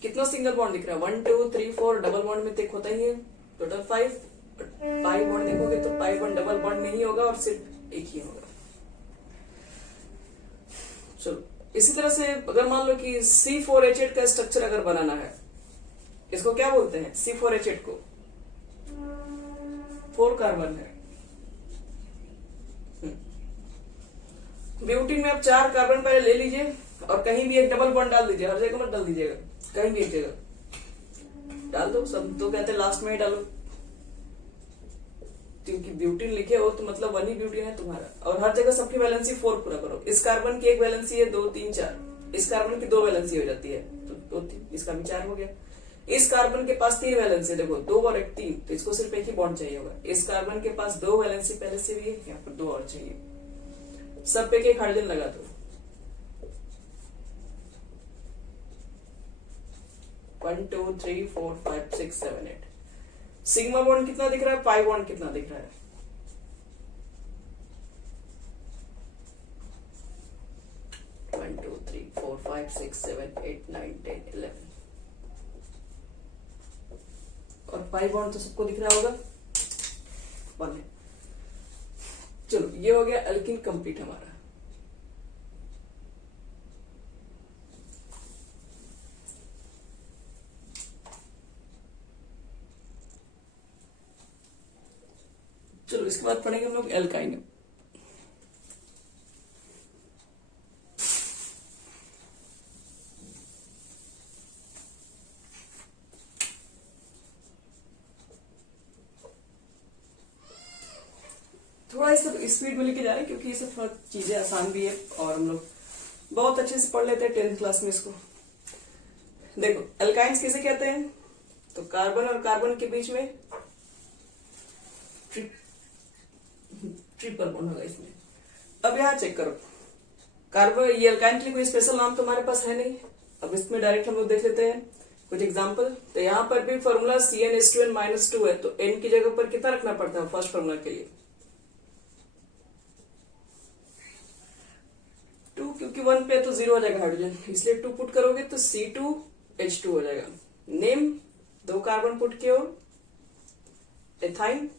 कितना सिंगल बॉन्ड दिख रहा है, 1 2 3 4, डबल बॉन्ड में तक होता ही है, टोटल 5। पाई बॉन्ड देखोगे तो पाई बॉन्ड डबल बॉन्ड नहीं होगा और सिर्फ एक ही होगा। चलो इसी तरह से अगर मान लो कि C4H8 का स्ट्रक्चर अगर बनाना है, इसको क्या बोलते हैं, C4H8 को 4 कार्बन है। ब्यूटीन में आप 4 कार्बन पहले ले लीजिए और कहीं भी एक डबल बॉन्ड डाल दीजिए, हर जगह मत डाल दीजिएगा, कहीं भी एक जगह डाल दो। सब तो कहते हैं लास्ट में ही डालो, क्योंकि ब्यूटीन लिखे हो तो मतलब 1 ही ब्यूटीन है तुम्हारा। और हर जगह सबकी वैलेंसी 4 पूरा करो। इस कार्बन की एक वैलेंसी है 2 3 4, इस कार्बन की 2 वैलेंसी हो जाती है तो 2 3, इसका भी 4 हो गया। इस कार्बन के पास 3 वैलेंसी है, देखो 2 और 1 3, तो इसको सिर्फ एक ही बॉन्ड चाहिए होगा। इस कार्बन के पास 2 वैलेंसी पहले से भी है, यहाँ पर 2 और चाहिए, सब पे एक हाइड्रोजन लगा दो। 1 2 3 4 5 6 7 8। सिग्मा बॉन्ड कितना दिख रहा है, पाई बॉन्ड कितना दिख रहा है, one two three four five six seven eight nine 10 11। और पाई बॉन्ड तो सबको दिख रहा होगा, 1 है। चलो ये हो गया एल्किन कंप्लीट हमारा। चलो इसके बाद पढ़ेंगे हम लोग एल्काइन। थोड़ा इस सब स्पीड में लेके जा रहे हैं क्योंकि ये सब थोड़ा चीजें आसान भी है और हम लोग बहुत अच्छे से पढ़ लेते हैं 10th क्लास में इसको। देखो एल्काइंस किसे कहते हैं, तो कार्बन और कार्बन के बीच में ट्रिपल बॉन्ड होगा इसमें। अब यहाँ चेक करो, कार्बन ये एल्काइन के लिए कोई स्पेशल नाम तो हमारे पास है नहीं। अब इसमें डायरेक्ट हम लोग देख लेते हैं कुछ एग्जांपल। तो यहाँ पर भी फॉर्मूला CnH2n-2 है, तो n की जगह पर कितना रखना पड़ता है फर्स्ट फॉर्मूला के लिए, 2, क्योंकि 1 पे तो 0 हो जाएगा हाइड्रोजन, इसलिए 2 पुट करोगे तो C2H2 हो जाएगा। नेम 2 कार्बन पुट किए हो, एथाइन,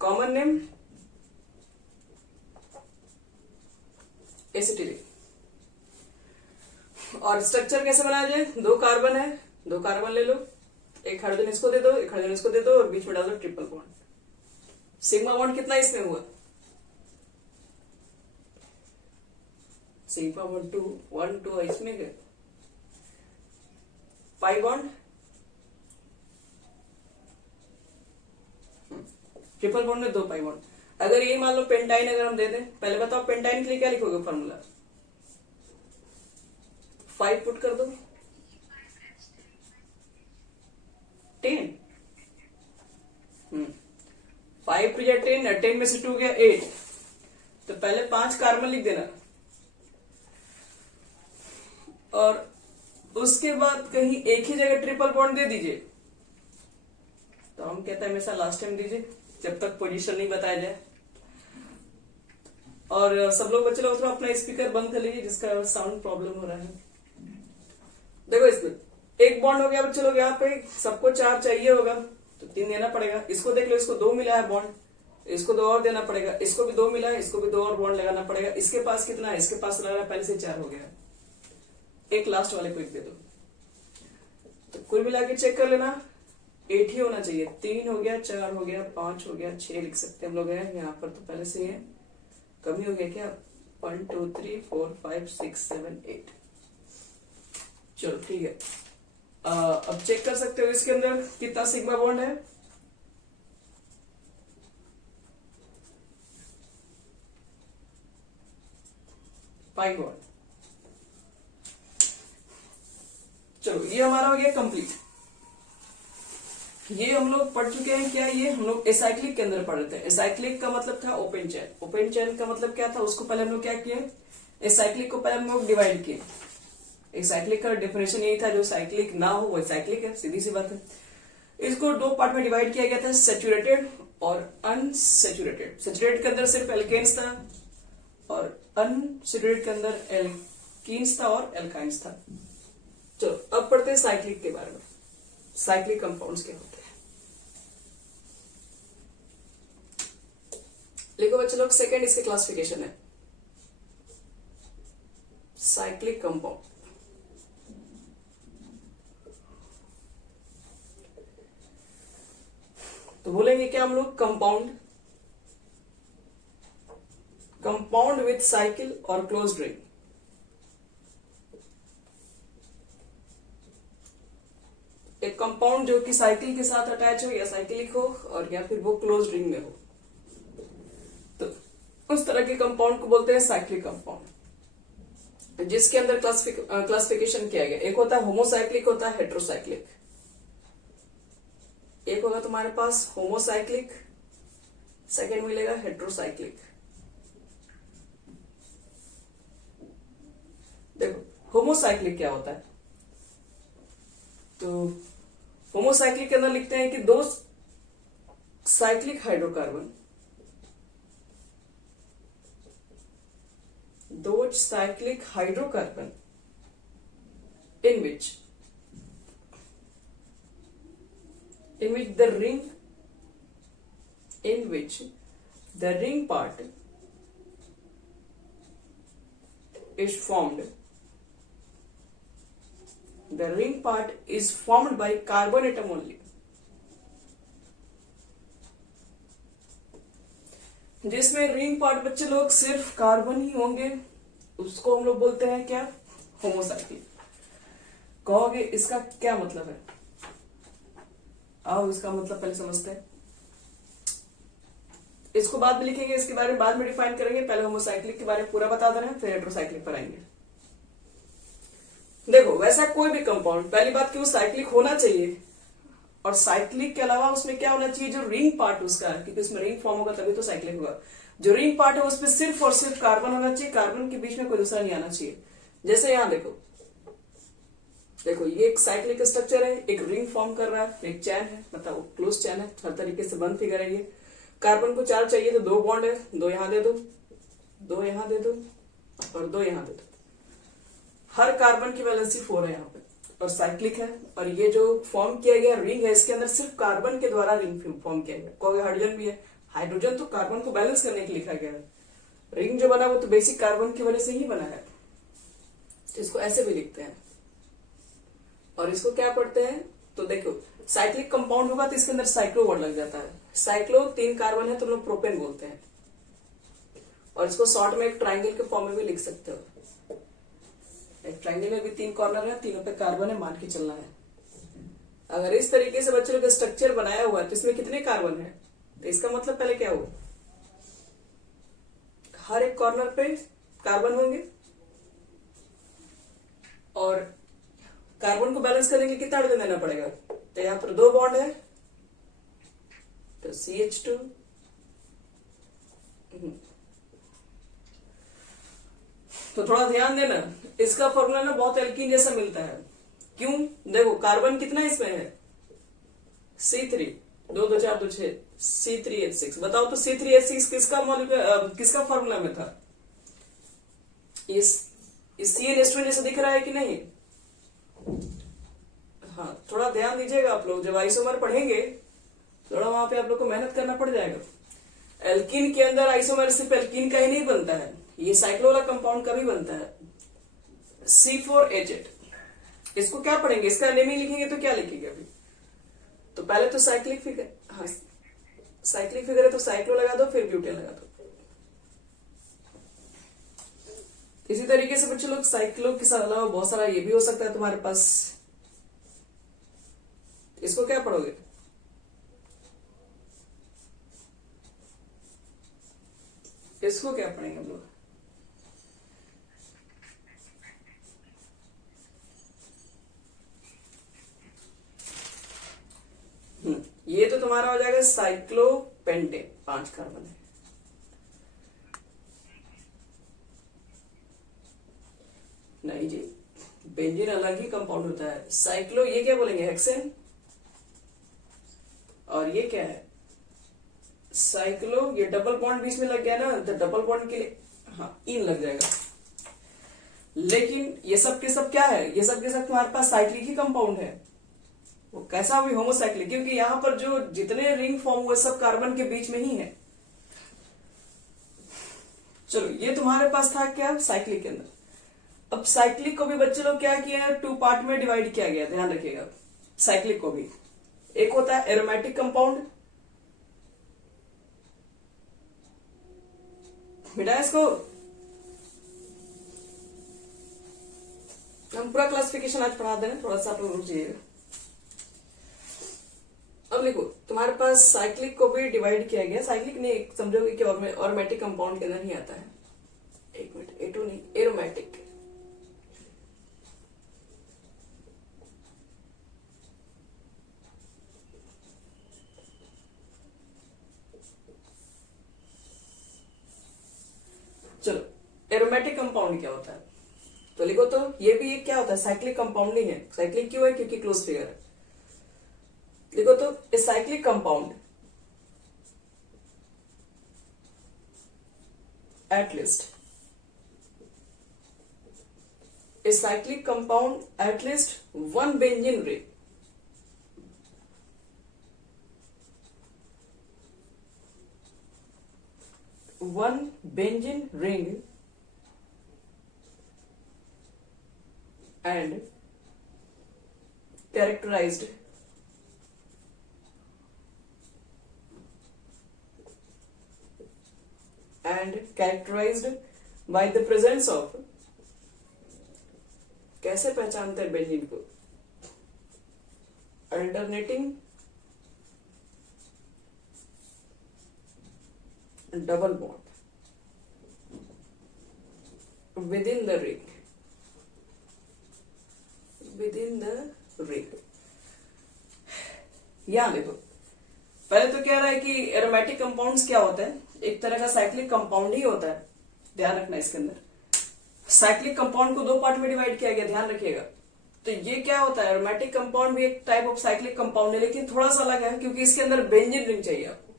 कॉमन नेम एसिटिलिन। और स्ट्रक्चर कैसे बनाया जाए, 2 कार्बन है, 2 कार्बन ले लो, एक हाइड्रोजन इसको दे दो, एक हाइड्रोजन इसको दे दो और बीच में डाल दो ट्रिपल बॉन्ड। सिग्मा बॉन्ड कितना इसमें हुआ, सिग्मा बॉन्ड 2 1 2 इसमें गए। पाई बॉन्ड ट्रिपल बॉन्ड में 2 पाई बॉन्ड। अगर ये मान लो पेंटाइन अगर हम दे दें, पहले बताओ पेंटाइन के लिए क्या लिखोगे फॉर्मूला, 5 पुट कर दो, 10, 5 टू 10, 10 में से 2 गया 8, तो पहले 5 कार्बन लिख देना और उसके बाद कहीं एक ही जगह ट्रिपल बॉन्ड दे दीजिए। तो हम कहते हैं हमेशा लास्ट टाइम दीजिए जब तक पोजीशन नहीं बताया जाए। और सब लोग बच्चे लोग थोड़ा अपना स्पीकर बंद कर लीजिए जिसका साउंड प्रॉब्लम हो रहा है। देखो इसमें एक बॉन्ड हो गया बच्चे लोग, यहाँ पे सबको 4 चाहिए होगा तो 3 देना पड़ेगा। इसको देख लो, इसको 2 मिला है बॉन्ड, इसको 2 और देना पड़ेगा, इसको भी 2 मिला है, इसको भी 2 और बॉन्ड लगाना पड़ेगा। इसके पास कितना है, इसके पास लग रहा है पहले से 4 हो गया, एक लास्ट वाले को एक दे दो। तो कुल मिला के चेक कर लेना, 8 ही होना चाहिए। 3 हो गया, 4 हो गया, 5 हो गया, 6 लिख सकते हैं हम लोग हैं यहाँ पर, तो पहले से है कमी हो गया क्या, 1 2 3 4 5 6 7 8। चलो ठीक है, अब चेक कर सकते हो इसके अंदर कितना सिग्मा बॉन्ड है। Pi bond. चलो ये हमारा हो गया कंप्लीट। ये हम लोग पढ़ चुके हैं। क्या ये हम लोग एसाइक्लिक के अंदर पढ़ रहे थे। एसाइक्लिक का मतलब था ओपन चेन। ओपन चेन का मतलब क्या था, उसको पहले हम लोग क्या किए, एसाइक्लिक को पहले हम लोग डिवाइड किए। एसाइक्लिक का डेफिनेशन यही था, जो साइक्लिक ना हो वो साइक्लिक है, सीधी सी बात है। इसको दो पार्ट में डिवाइड किया गया था, सैचुरेटेड और अनसैचुरेटेड। सैचुरेटेड के अंदर सिर्फ एल्केन्स था और अनसैचुरेटेड के अंदर एल्कीन्स था और एल्काइंस था। चलो अब पढ़ते हैं साइक्लिक के बारे में। साइक्लिक कंपाउंड्स क्या होते हैं, लिखो बच्चे लोग। सेकेंड इसके क्लासिफिकेशन है साइक्लिक कंपाउंड। तो बोलेंगे क्या हम लोग, कंपाउंड, कंपाउंड विथ साइकिल और क्लोज्ड रिंग। एक कंपाउंड जो कि साइकिल के साथ अटैच हो या साइक्लिक हो और या फिर वो क्लोज रिंग में हो, तो उस तरह के कंपाउंड को बोलते हैं साइक्लिक कंपाउंड। जिसके अंदर क्लासिफिकेशन किया गया, एक होता है होमोसाइक्लिक, होता है हेट्रोसाइक्लिक। एक होगा तुम्हारे पास होमोसाइक्लिक, सेकेंड मिलेगा हेट्रोसाइक्लिक। देखो होमोसाइक्लिक क्या होता है, तो होमोसाइक्लिक के अंदर लिखते हैं कि दो साइक्लिक हाइड्रोकार्बन, दो cyclic hydrocarbon in which the ring part is formed. The ring part is formed by carbon atom only. जिसमें रिंग पार्ट बच्चे लोग सिर्फ कार्बन ही होंगे, उसको हम लोग बोलते हैं क्या, होमोसाइक्लिक। कहोगे इसका क्या मतलब है, आओ इसका मतलब पहले समझते हैं। इसको बाद में लिखेंगे, इसके बारे में बाद में डिफाइन करेंगे। पहले होमोसाइक्लिक के बारे में पूरा बता दे रहे हैं, फिर हेट्रोसाइक्लिक पर आएंगे। देखो वैसा कोई भी कंपाउंड, पहली बात कि वो साइक्लिक होना चाहिए, और साइक्लिक के अलावा उसमें क्या होना चाहिए, जो रिंग पार्ट उसका, क्योंकि उसमें रिंग फॉर्म होगा तभी तो साइक्लिक होगा। जो रिंग पार्ट है उसमें सिर्फ और सिर्फ कार्बन होना चाहिए, कार्बन के बीच में कोई दूसरा नहीं आना चाहिए। जैसे यहां देखो, देखो ये एक साइक्लिक स्ट्रक्चर है, एक रिंग फॉर्म कर रहा है, एक चैन है, मतलब क्लोज चैन है, हर तरीके से बंद फिगर है ये। कार्बन को 4 चाहिए तो 2 बॉन्ड है, 2 यहां दे दो, 2 यहां दे दो और 2 यहां दे दो। हर कार्बन की वैलेंसी 4 है यहाँ पे, और साइक्लिक है। और ये जो फॉर्म किया गया रिंग है, इसके अंदर सिर्फ कार्बन के द्वारा रिंग फॉर्म किया गया। कोई हाइड्रोजन भी है, हाइड्रोजन तो कार्बन को बैलेंस करने के लिए लिखा गया है। रिंग जो बना वो तो बेसिक कार्बन की वजह से ही बना है, तो इसको ऐसे भी लिखते हैं। और इसको क्या पढ़ते हैं, तो देखो साइक्लिक कंपाउंड होगा तो इसके अंदर साइक्लो वर्ड लग जाता है। साइक्लो 3 कार्बन है तो लोग प्रोपेन बोलते हैं, और इसको शॉर्ट में एक ट्राइंगल के फॉर्म में भी लिख सकते हो। एक ट्राइंगल में भी 3 कॉर्नर है, तीनों पे कार्बन है, मान के चलना है। अगर इस तरीके से बच्चों का स्ट्रक्चर बनाया हुआ है तो इसमें कितने कार्बन है, तो इसका मतलब पहले क्या हुआ, हर एक कॉर्नर पे कार्बन होंगे, और कार्बन को बैलेंस करने के लिए कितना हाइड्रोजन देना पड़ेगा, तो यहां पर 2 बॉन्ड है तो CH2, तो थोड़ा ध्यान देना, इसका फॉर्मूला ना बहुत एल्कीन जैसा मिलता है। क्यों, देखो कार्बन कितना इसमें है, C3, 2 2 4 2 6, C3H6। बताओ तो C3H6 किसका फॉर्मूला में था, इस CnH2 जैसा दिख रहा है कि नहीं। हाँ थोड़ा ध्यान दीजिएगा आप लोग, जब आइसोमर पढ़ेंगे थोड़ा वहां पे आप लोग को मेहनत करना पड़ जाएगा। एल्कीन के अंदर आइसोमर सिर्फ एल्कीन का ही नहीं बनता है, ये साइक्लो वाला कंपाउंड का भी बनता है, C4H8। इसको क्या पढ़ेंगे, इसका नेम ही लिखेंगे तो क्या लिखेंगे अभी, तो पहले तो साइक्लिक फिगर, हाँ साइक्लिक फिगर है तो साइक्लो लगा दो, फिर ब्यूटेन लगा दो। इसी तरीके से बच्चे लोग साइक्लो के साथ अलावा बहुत सारा ये भी हो सकता है तुम्हारे पास। इसको क्या पढ़ोगे, इसको क्या पढ़ेंगे हम लोग, ये तो तुम्हारा हो जाएगा साइक्लोपेंटेन, 5 कार्बन है। नहीं जी, बेंजीन अलग ही कंपाउंड होता है। साइक्लो ये क्या बोलेंगे, हेक्सेन। और ये क्या है, साइक्लो। ये डबल बॉन्ड बीच में लग गया ना, तो डबल बॉन्ड के लिए हाँ इन लग जाएगा। लेकिन ये सब के सब क्या है, ये सब के सब तुम्हारे पास साइक्लिक ही कंपाउंड है। वो कैसा भी होमोसाइक्लिक, क्योंकि यहां पर जो जितने रिंग फॉर्म हुए सब कार्बन के बीच में ही है। चलो ये तुम्हारे पास था क्या, साइक्लिक के अंदर। अब साइक्लिक को भी बच्चे लोग क्या किया है, 2 पार्ट में डिवाइड किया गया, ध्यान रखिएगा। साइक्लिक को भी एक होता है एरोमेटिक कंपाउंड, बेटा इसको हम पूरा क्लासिफिकेशन आज पढ़ा देना, थोड़ा सा आप लोग रुक जाइएगा। अब देखो तुम्हारे पास साइक्लिक को भी डिवाइड किया गया। साइक्लिक नहीं समझोगे कि एरोमेटिक कंपाउंड के अंदर ही आता है। एक मिनट, एटो नहीं, एरोमेटिक। चलो एरोमेटिक कंपाउंड क्या होता है, तो लिखो तो ये भी एक क्या होता है, साइक्लिक कंपाउंड नहीं है। साइक्लिक क्यों है, क्योंकि क्लोज फिगर है। लिखो तो a cyclic compound at least a cyclic compound at least one benzene ring and characterized by the presence of, कैसे पहचानते हैं बेंजीन को, alternating double bond within the ring. यहां देखो पहले तो कह रहा है कि एरोमेटिक कंपाउंड्स क्या होता है, एक तरह का साइक्लिक कंपाउंड ही होता है। ध्यान रखना इसके अंदर साइक्लिक कंपाउंड को 2 पार्ट में डिवाइड किया गया, ध्यान रखिएगा। तो ये क्या होता है, एरोमेटिक कंपाउंड भी एक टाइप ऑफ साइक्लिक कंपाउंड है, लेकिन थोड़ा सा अलग है क्योंकि इसके अंदर बेंजीन रिंग चाहिए आपको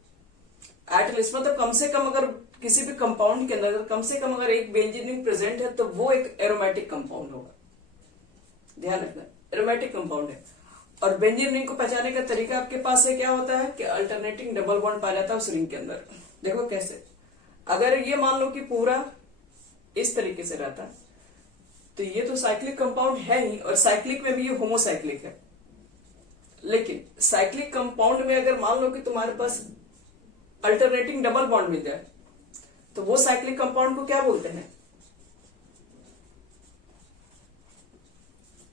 एटलीस्ट। मतलब कम से कम अगर किसी भी कंपाउंड के अंदर कम से कम अगर एक बेंजीन रिंग प्रेजेंट है तो वो एक एरोमेटिक कंपाउंड होगा। ध्यान रखना एरोमेटिक कंपाउंड है। और बेंजीन रिंग को पहचानने का तरीका आपके पास है, क्या होता है कि अल्टरनेटिंग डबल बॉन्ड पाया जाता है उस रिंग के अंदर। देखो कैसे, अगर ये मान लो कि पूरा इस तरीके से रहता है तो ये तो साइक्लिक कंपाउंड है ही, और साइक्लिक में भी ये होमोसाइक्लिक है। लेकिन साइक्लिक कंपाउंड में अगर मान लो कि तुम्हारे पास अल्टरनेटिंग डबल बॉन्ड मिल जाए तो वो साइक्लिक कंपाउंड को क्या बोलते हैं,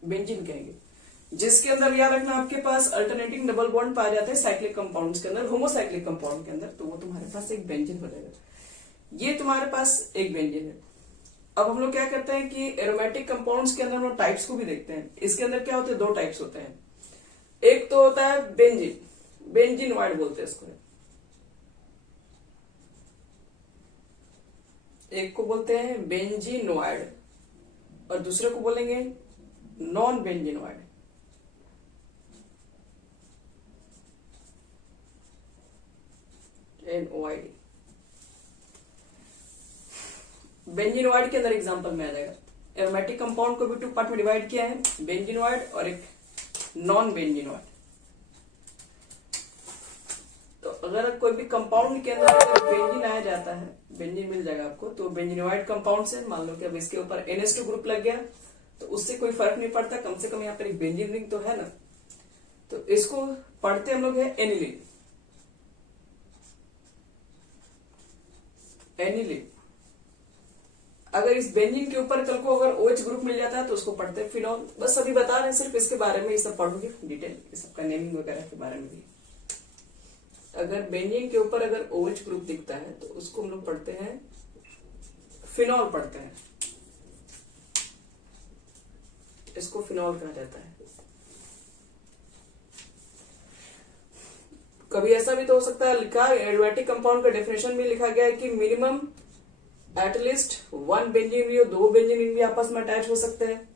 बेंजीन कहेंगे। जिसके अंदर याद रखना आपके पास अल्टरनेटिंग डबल बॉन्ड पाया जाता है साइक्लिक कंपाउंड्स के अंदर, होमोसाइक्लिक कंपाउंड के अंदर, तो वो तुम्हारे पास एक बेंजीन हो जाएगा। ये तुम्हारे पास एक बेंजीन है। अब हम लोग क्या करते हैं कि एरोमेटिक कंपाउंड्स के अंदर हम लोग टाइप्स को भी देखते हैं। इसके अंदर क्या होते हैं, 2 टाइप्स होते हैं। एक तो होता है बेंजीनॉइड बोलते हैं इसको, एक को बोलते हैं बेंजीनॉइड और दूसरे को बोलेंगे नॉन बेंजीनॉइड। NOID। बेंजीनॉइड के अंदर एग्जांपल में आ जाएगा। एरोमेटिक कंपाउंड को भी 2 पार्ट में डिवाइड किया है, बेंजीनॉइड और एक नॉन बेंजीनॉइड। तो अगर कोई भी कंपाउंड के अंदर बेंजीन आया जाता है, बेंजीन मिल जाएगा आपको, तो बेंजीनॉइड कंपाउंड से मान लो कि अब इसके ऊपर NH2 ग्रुप लग गया तो उससे कोई फर्क नहीं पड़ता, कम से कम यहाँ पर एक बेंजीन रिंग तो है ना। तो इसको पढ़ते हम लोग है एनिलीन। अगर इस बेंजीन के ऊपर कल को अगर OH ग्रुप मिल जाता है तो उसको पढ़ते हैं फिनॉल। बस अभी बता रहे हैं सिर्फ इसके बारे में, ये सब पढ़ोगे डिटेल, ये सबका नेमिंग वगैरह के बारे में भी। अगर बेंजीन के ऊपर अगर OH ग्रुप दिखता है तो उसको हम लोग पढ़ते हैं फिनॉल पढ़ते हैं, इसको फिनॉल कहा जाता है। कभी ऐसा भी तो हो सकता है, लिखा एरोमेटिक कंपाउंड का डेफिनेशन में लिखा गया है कि मिनिमम एटलीस्ट 1 बेंजीन भी हो, 2 बेंजीन भी आपस में अटैच हो सकते हैं।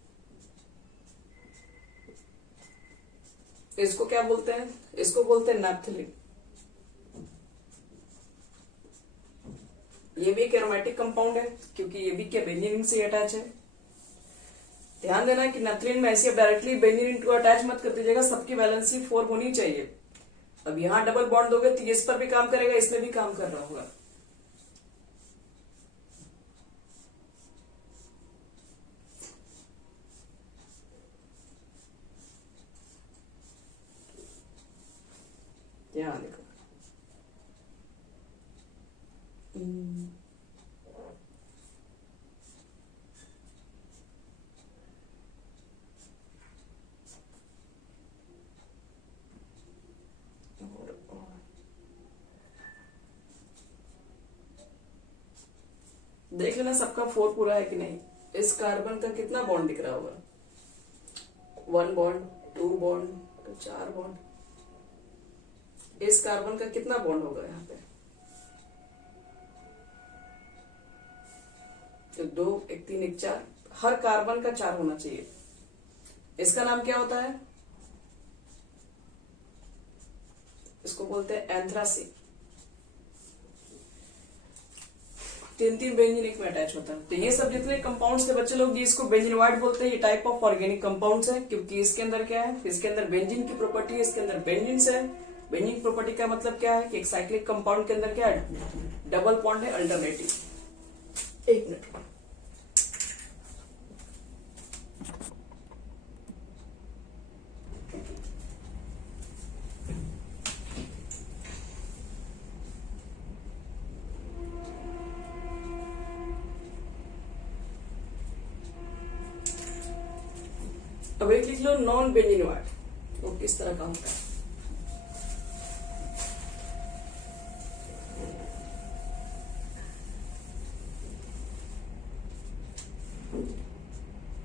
इसको क्या बोलते हैं? इसको बोलते हैं नैप्थेलिन। ये भी एक एरोमेटिक कंपाउंड है क्योंकि ये भी क्या बेंजीन से अटैच है। ध्यान देना कि नैप्थेलिन में ऐसी अब डायरेक्टली बेंजीन टू अटैच मत कर दीजिएगा, सबकी वैलेंसी 4 होनी चाहिए। अब यहां डबल बॉन्ड दोगे तो इस पर भी काम करेगा, इसमें भी काम कर रहा होगा। ध्यान देखो। देख लेना सबका 4 पूरा है कि नहीं। इस कार्बन का कितना बॉन्ड दिख रहा होगा? 1 बॉन्ड, 2 बॉन्ड, तो 4 बॉन्ड। इस कार्बन का कितना बॉन्ड होगा यहाँ पे? तो 2, 1, 3, 1, 4। हर कार्बन का 4 होना चाहिए। इसका नाम क्या होता है? इसको बोलते हैं एंथ्रासीन। 3 बेंजीन एक में अटैच होता है। तो ये सब जितने कंपाउंड्स थे बच्चे लोग, इसको बेंजीनोइड बोलते हैं। ये टाइप ऑफ ऑर्गेनिक कंपाउंड्स है क्योंकि इसके अंदर क्या है? इसके अंदर बेंजीन की प्रॉपर्टी है, इसके अंदर बेंजीन है। बेंजीन प्रॉपर्टी का मतलब क्या है कि एक साइक्लिक कंपाउंड के अंदर क्या है? डबल बॉन्ड है, अल्टरनेटिव। 1 मिनट। अब एक लिख लो नॉन बेंजीनोइड, वो किस तरह का होता है?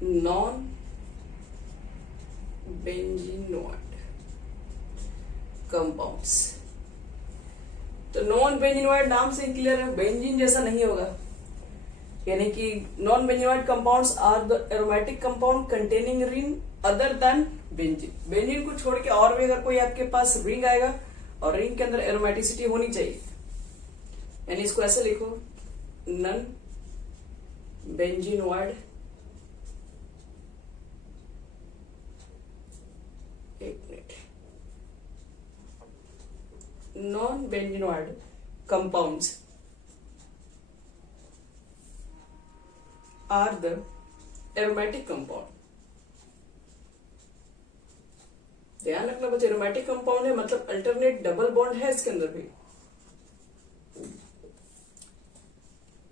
Non benzenoid compounds. तो नॉन बेंजीनोइड नाम से क्लियर है, बेंजीन जैसा नहीं होगा। यानी कि non benzenoid compounds are the aromatic compound containing ring other than benzene. Benzene को छोड़ के और भी अगर कोई आपके पास रिंग आएगा और रिंग के अंदर एरोमेटिसिटी होनी चाहिए, यानी इसको ऐसे लिखो non benzenoid. Non benzenoid compounds are the aromatic compound। ध्यान रखना बच्चे, एरोमेटिक कंपाउंड है मतलब अल्टरनेट डबल बॉन्ड है इसके अंदर भी,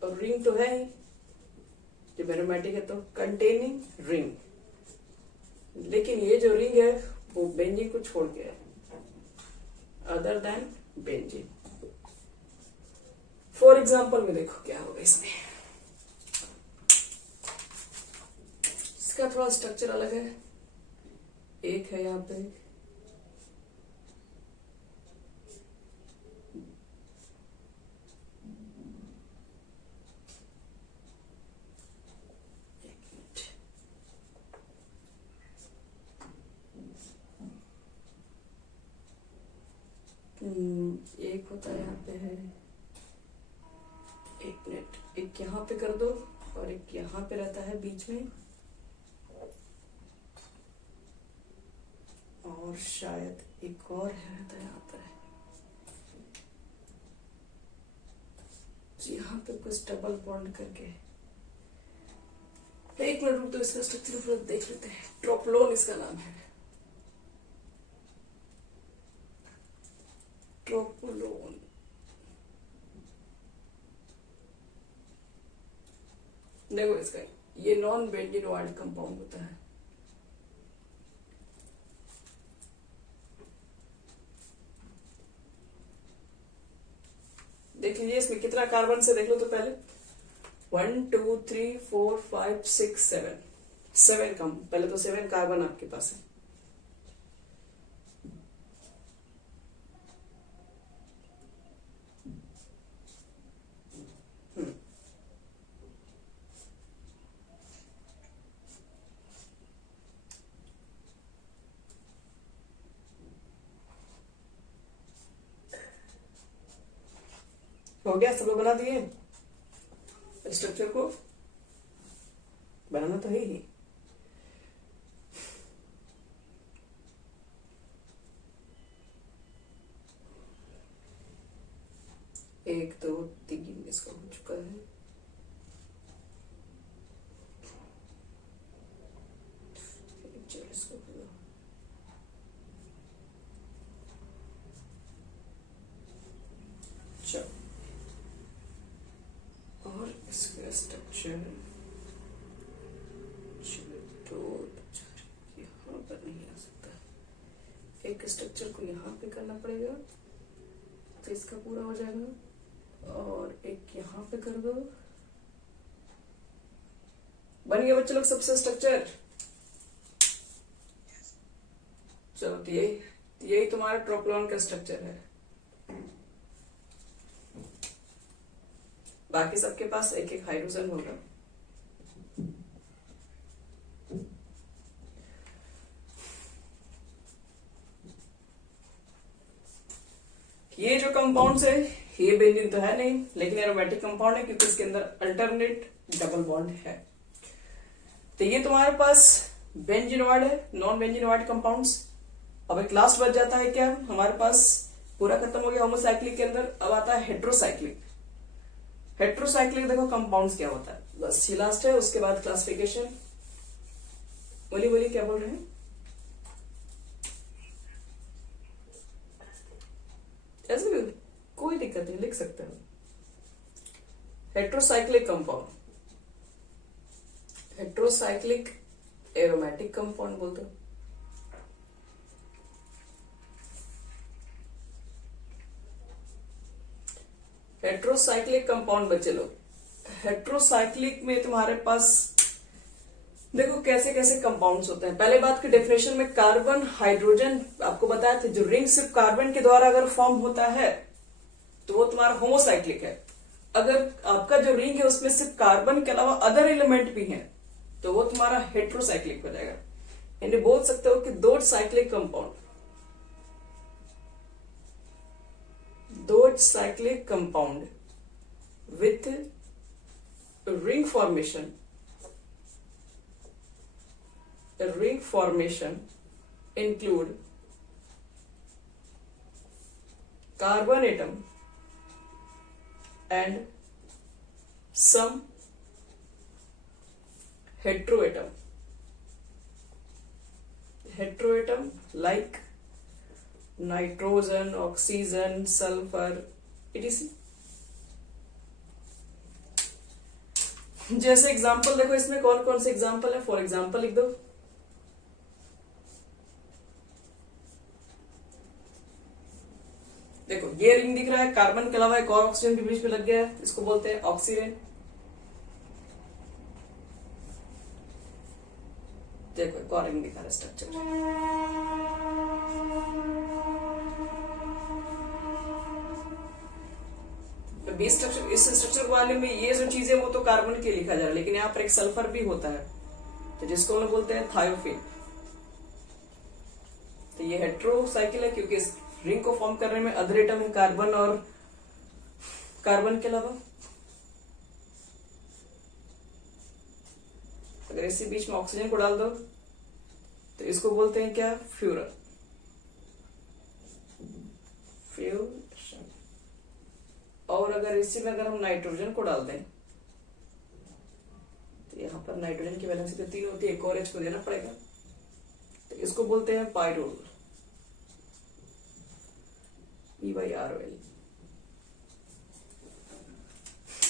और रिंग तो है ही। जब एरोमेटिक है तो कंटेनिंग रिंग, लेकिन ये जो रिंग है वो बेंजीन को छोड़ के है, other than benzene. For example में देखो क्या होगा इसमें। इसका थोड़ा स्ट्रक्चर अलग है। एक है यहाँ पे एक होता है यहाँ पे है। 1 मिनट, एक यहाँ पे कर दो और एक यहाँ पे रहता है बीच में, और शायद एक और रहता है यहाँ पे। यहाँ पे कुछ डबल बॉन्ड करके। 1 मिनट रुक दो, इसका स्ट्रक्चर पूरा देख लेते हैं। ट्रोपलोन इसका नाम है, ट्रोपोलोन। देखो इसका, ये नॉन बेंजीनोइड कंपाउंड होता है। देख लीजिए इसमें कितना कार्बन से, देख लो तो पहले 1 2 3 4 5 6 7 7 कम, पहले तो 7 कार्बन आपके पास है। हो गया, सब लोग बना दिए। स्ट्रक्चर को बनाना तो है ही। एक दो तीन इसका हो चुका है। इसको चलो, और इसका स्ट्रक्चर तो यहाँ पर नहीं आ सकता, एक स्ट्रक्चर को यहाँ पे करना पड़ेगा तो इसका पूरा हो जाएगा, और एक यहाँ पे कर दो। बन गया बच्चे लोग सबसे स्ट्रक्चर। चलो, तो यही तुम्हारा ट्रोप्लॉन का स्ट्रक्चर है। बाकी सबके पास एक एक हाइड्रोजन होगा। ये जो कंपाउंड्स है ये बेंजीन तो है नहीं, लेकिन एरोमेटिक कंपाउंड है क्योंकि इसके अंदर अल्टरनेट डबल बॉन्ड है। तो ये तुम्हारे पास बेंजीनॉइड है, नॉन बेंजीनॉइड कंपाउंड्स। अब एक लास्ट बच जाता है क्या हमारे पास, पूरा खत्म हो गया होमोसाइक्लिक के अंदर। अब आता है हेट्रोसाइक्लिक। हेट्रोसाइक्लिक देखो कंपाउंड्स क्या होता है, बस ये लास्ट है, उसके बाद क्लासिफिकेशन। बोलिए क्या बोल रहे हैं? ऐसे भी कोई दिक्कत नहीं, लिख सकते हो। Heterocyclic compound, heterocyclic aromatic compound बोलते हो। हेट्रोसाइक्लिक कंपाउंड बच्चे लोग, हेट्रोसाइक्लिक में तुम्हारे पास देखो कैसे कैसे कंपाउंड्स होते हैं। पहले बात की डेफिनेशन में कार्बन हाइड्रोजन आपको बताया था, जो रिंग सिर्फ कार्बन के द्वारा अगर फॉर्म होता है तो वो तुम्हारा होमोसाइक्लिक है। अगर आपका जो रिंग है उसमें सिर्फ कार्बन के अलावा अदर एलिमेंट भी हैं तो वो तुम्हारा हेट्रोसाइक्लिक हो जाएगा। यानी बोल सकते हो कि दो साइक्लिक कंपाउंड, दो cyclic compound with ring formation, ring formation include carbon atom and some heteroatom, heteroatom like nitrogen, oxygen, sulfur etc. जैसे एग्जांपल देखो इसमें कौन कौन से एग्जांपल है, फॉर एग्जांपल लिख दो। देखो ये रिंग दिख रहा है, कार्बन के अलावा एक और ऑक्सीजन के बीच में लग गया है, इसको बोलते हैं ऑक्सीजन। देखो एक और रिंग दिखा रहा है स्ट्रक्चर, बेस स्ट्रक्चर। इस स्ट्रक्चर वाले में ये जो चीजें वो तो कार्बन के लिखा जा रहा है, लेकिन यहाँ पर एक सल्फर भी होता है तो जिसको हम बोलते हैं थायोफिन। तो ये हेट्रोसाइकिल है क्योंकि इस रिंग को फॉर्म करने में अदर एटम है कार्बन और कार्बन के अलावा। अगर इसी बीच में ऑक्सीजन को डाल दो तो इसको बोलते हैं क्या, फ्यूरन, फ्यूजन। और अगर इसी में अगर हम नाइट्रोजन को डाल दें तो यहाँ पर नाइट्रोजन की वैलेंसी तो 3 होती है, एक और H को देना पड़ेगा, तो इसको बोलते हैं पाइरोल, PyROL।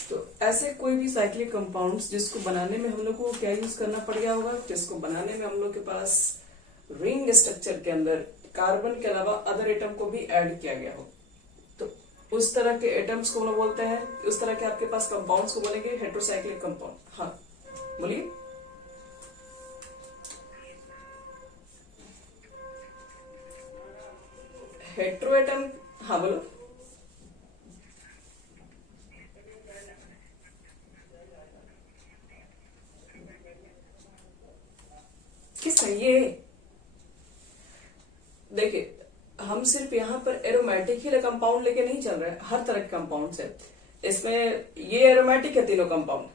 तो ऐसे कोई भी साइक्लिक कंपाउंड्स जिसको बनाने में हम लोग को क्या यूज करना पड़ गया होगा, जिसको बनाने में हम लोग के पास रिंग स्ट्रक्चर के अंदर कार्बन के अलावा अदर एटम को भी ऐड किया गया हो, तो उस तरह के एटम्स को हम लोग बोलते हैं, उस तरह के आपके पास कंपाउंड्स को बोलेंगे हेट्रोसाइक्लिक कंपाउंड। हाँ बोलिए। हेट्रोएटम, हाँ बोलो। किस ये देखिए, हम सिर्फ यहाँ पर एरोमेटिक ही कंपाउंड लेके नहीं चल रहे हैं, हर तरह के कंपाउंड है। इसमें ये एरोमेटिक है तीनों कंपाउंड,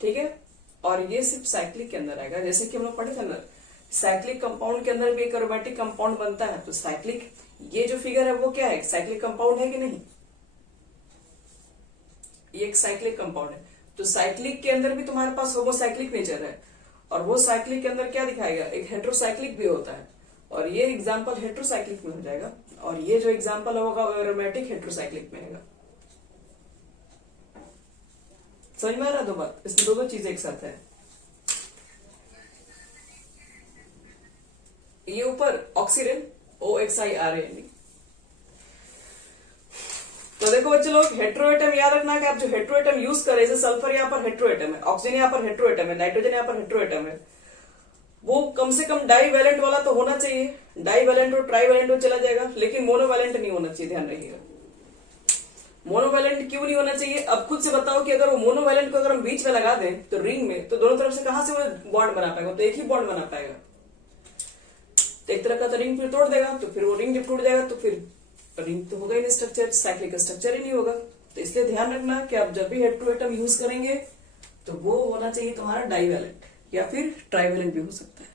ठीक है, और ये सिर्फ साइक्लिक के अंदर आएगा। जैसे कि हम लोग पढ़े थे ना, साइक्लिक कंपाउंड के अंदर भी एक एरोमेटिक कंपाउंड बनता है। तो साइक्लिक, ये जो फिगर है वो क्या है, साइक्लिक कंपाउंड है कि नहीं, ये एक साइक्लिक कंपाउंड है। तो साइक्लिक के अंदर भी तुम्हारे पास होमोसाइक्लिक नेचर है, और वो साइक्लिक के अंदर क्या दिखाएगा, एक हेट्रोसाइक्लिक भी होता है, और ये एग्जाम्पल हेट्रोसाइक्लिक में हो जाएगा, और ये जो एग्जाम्पल होगा वो एरोमेटिक हेट्रोसाइक्लिक में आएगा। समझ में आ रहा है दो बात, इसमें दो चीजें एक साथ है। ये ऊपर ऑक्सीजन OXIRANE। तो देखो बच्चे लोग, हेट्रोएटम याद रखना कि आप जो हेट्रोएटम यूज करें, जैसे सल्फर यहाँ पर हेट्रोएटम है, ऑक्सीजन यहाँ पर हेट्रोएटम है, नाइट्रोजन यहाँ पर हेट्रोएटम है, वो कम से कम डाईवैलेंट वाला तो होना चाहिए। डाईवैलेंट और ट्राईवैलेंट हो चला जाएगा, लेकिन मोनोवैलेंट नहीं होना चाहिए, ध्यान रखिएगा। मोनोवैलेंट क्यों नहीं होना चाहिए, अब खुद से बताओ कि अगर वो मोनोवैलेंट को अगर हम बीच में लगा दें तो रिंग में, तो दोनों तरफ से कहां से वो बॉन्ड बना पाएगा, तो एक ही बॉन्ड बना पाएगा। तो एक तरह का तो रिंग फिर तोड़ देगा, तो फिर वो रिंग जब टूट जाएगा तो फिर रिंग तो होगा ही नहीं, स्ट्रक्चर साइक्लिक का स्ट्रक्चर ही नहीं होगा। तो इसलिए ध्यान रखना कि आप जब भी हेट्रोएटम यूज करेंगे तो वो होना चाहिए तुम्हारा डाईवैलेंट या फिर ट्राईवैलेंट भी हो सकता है।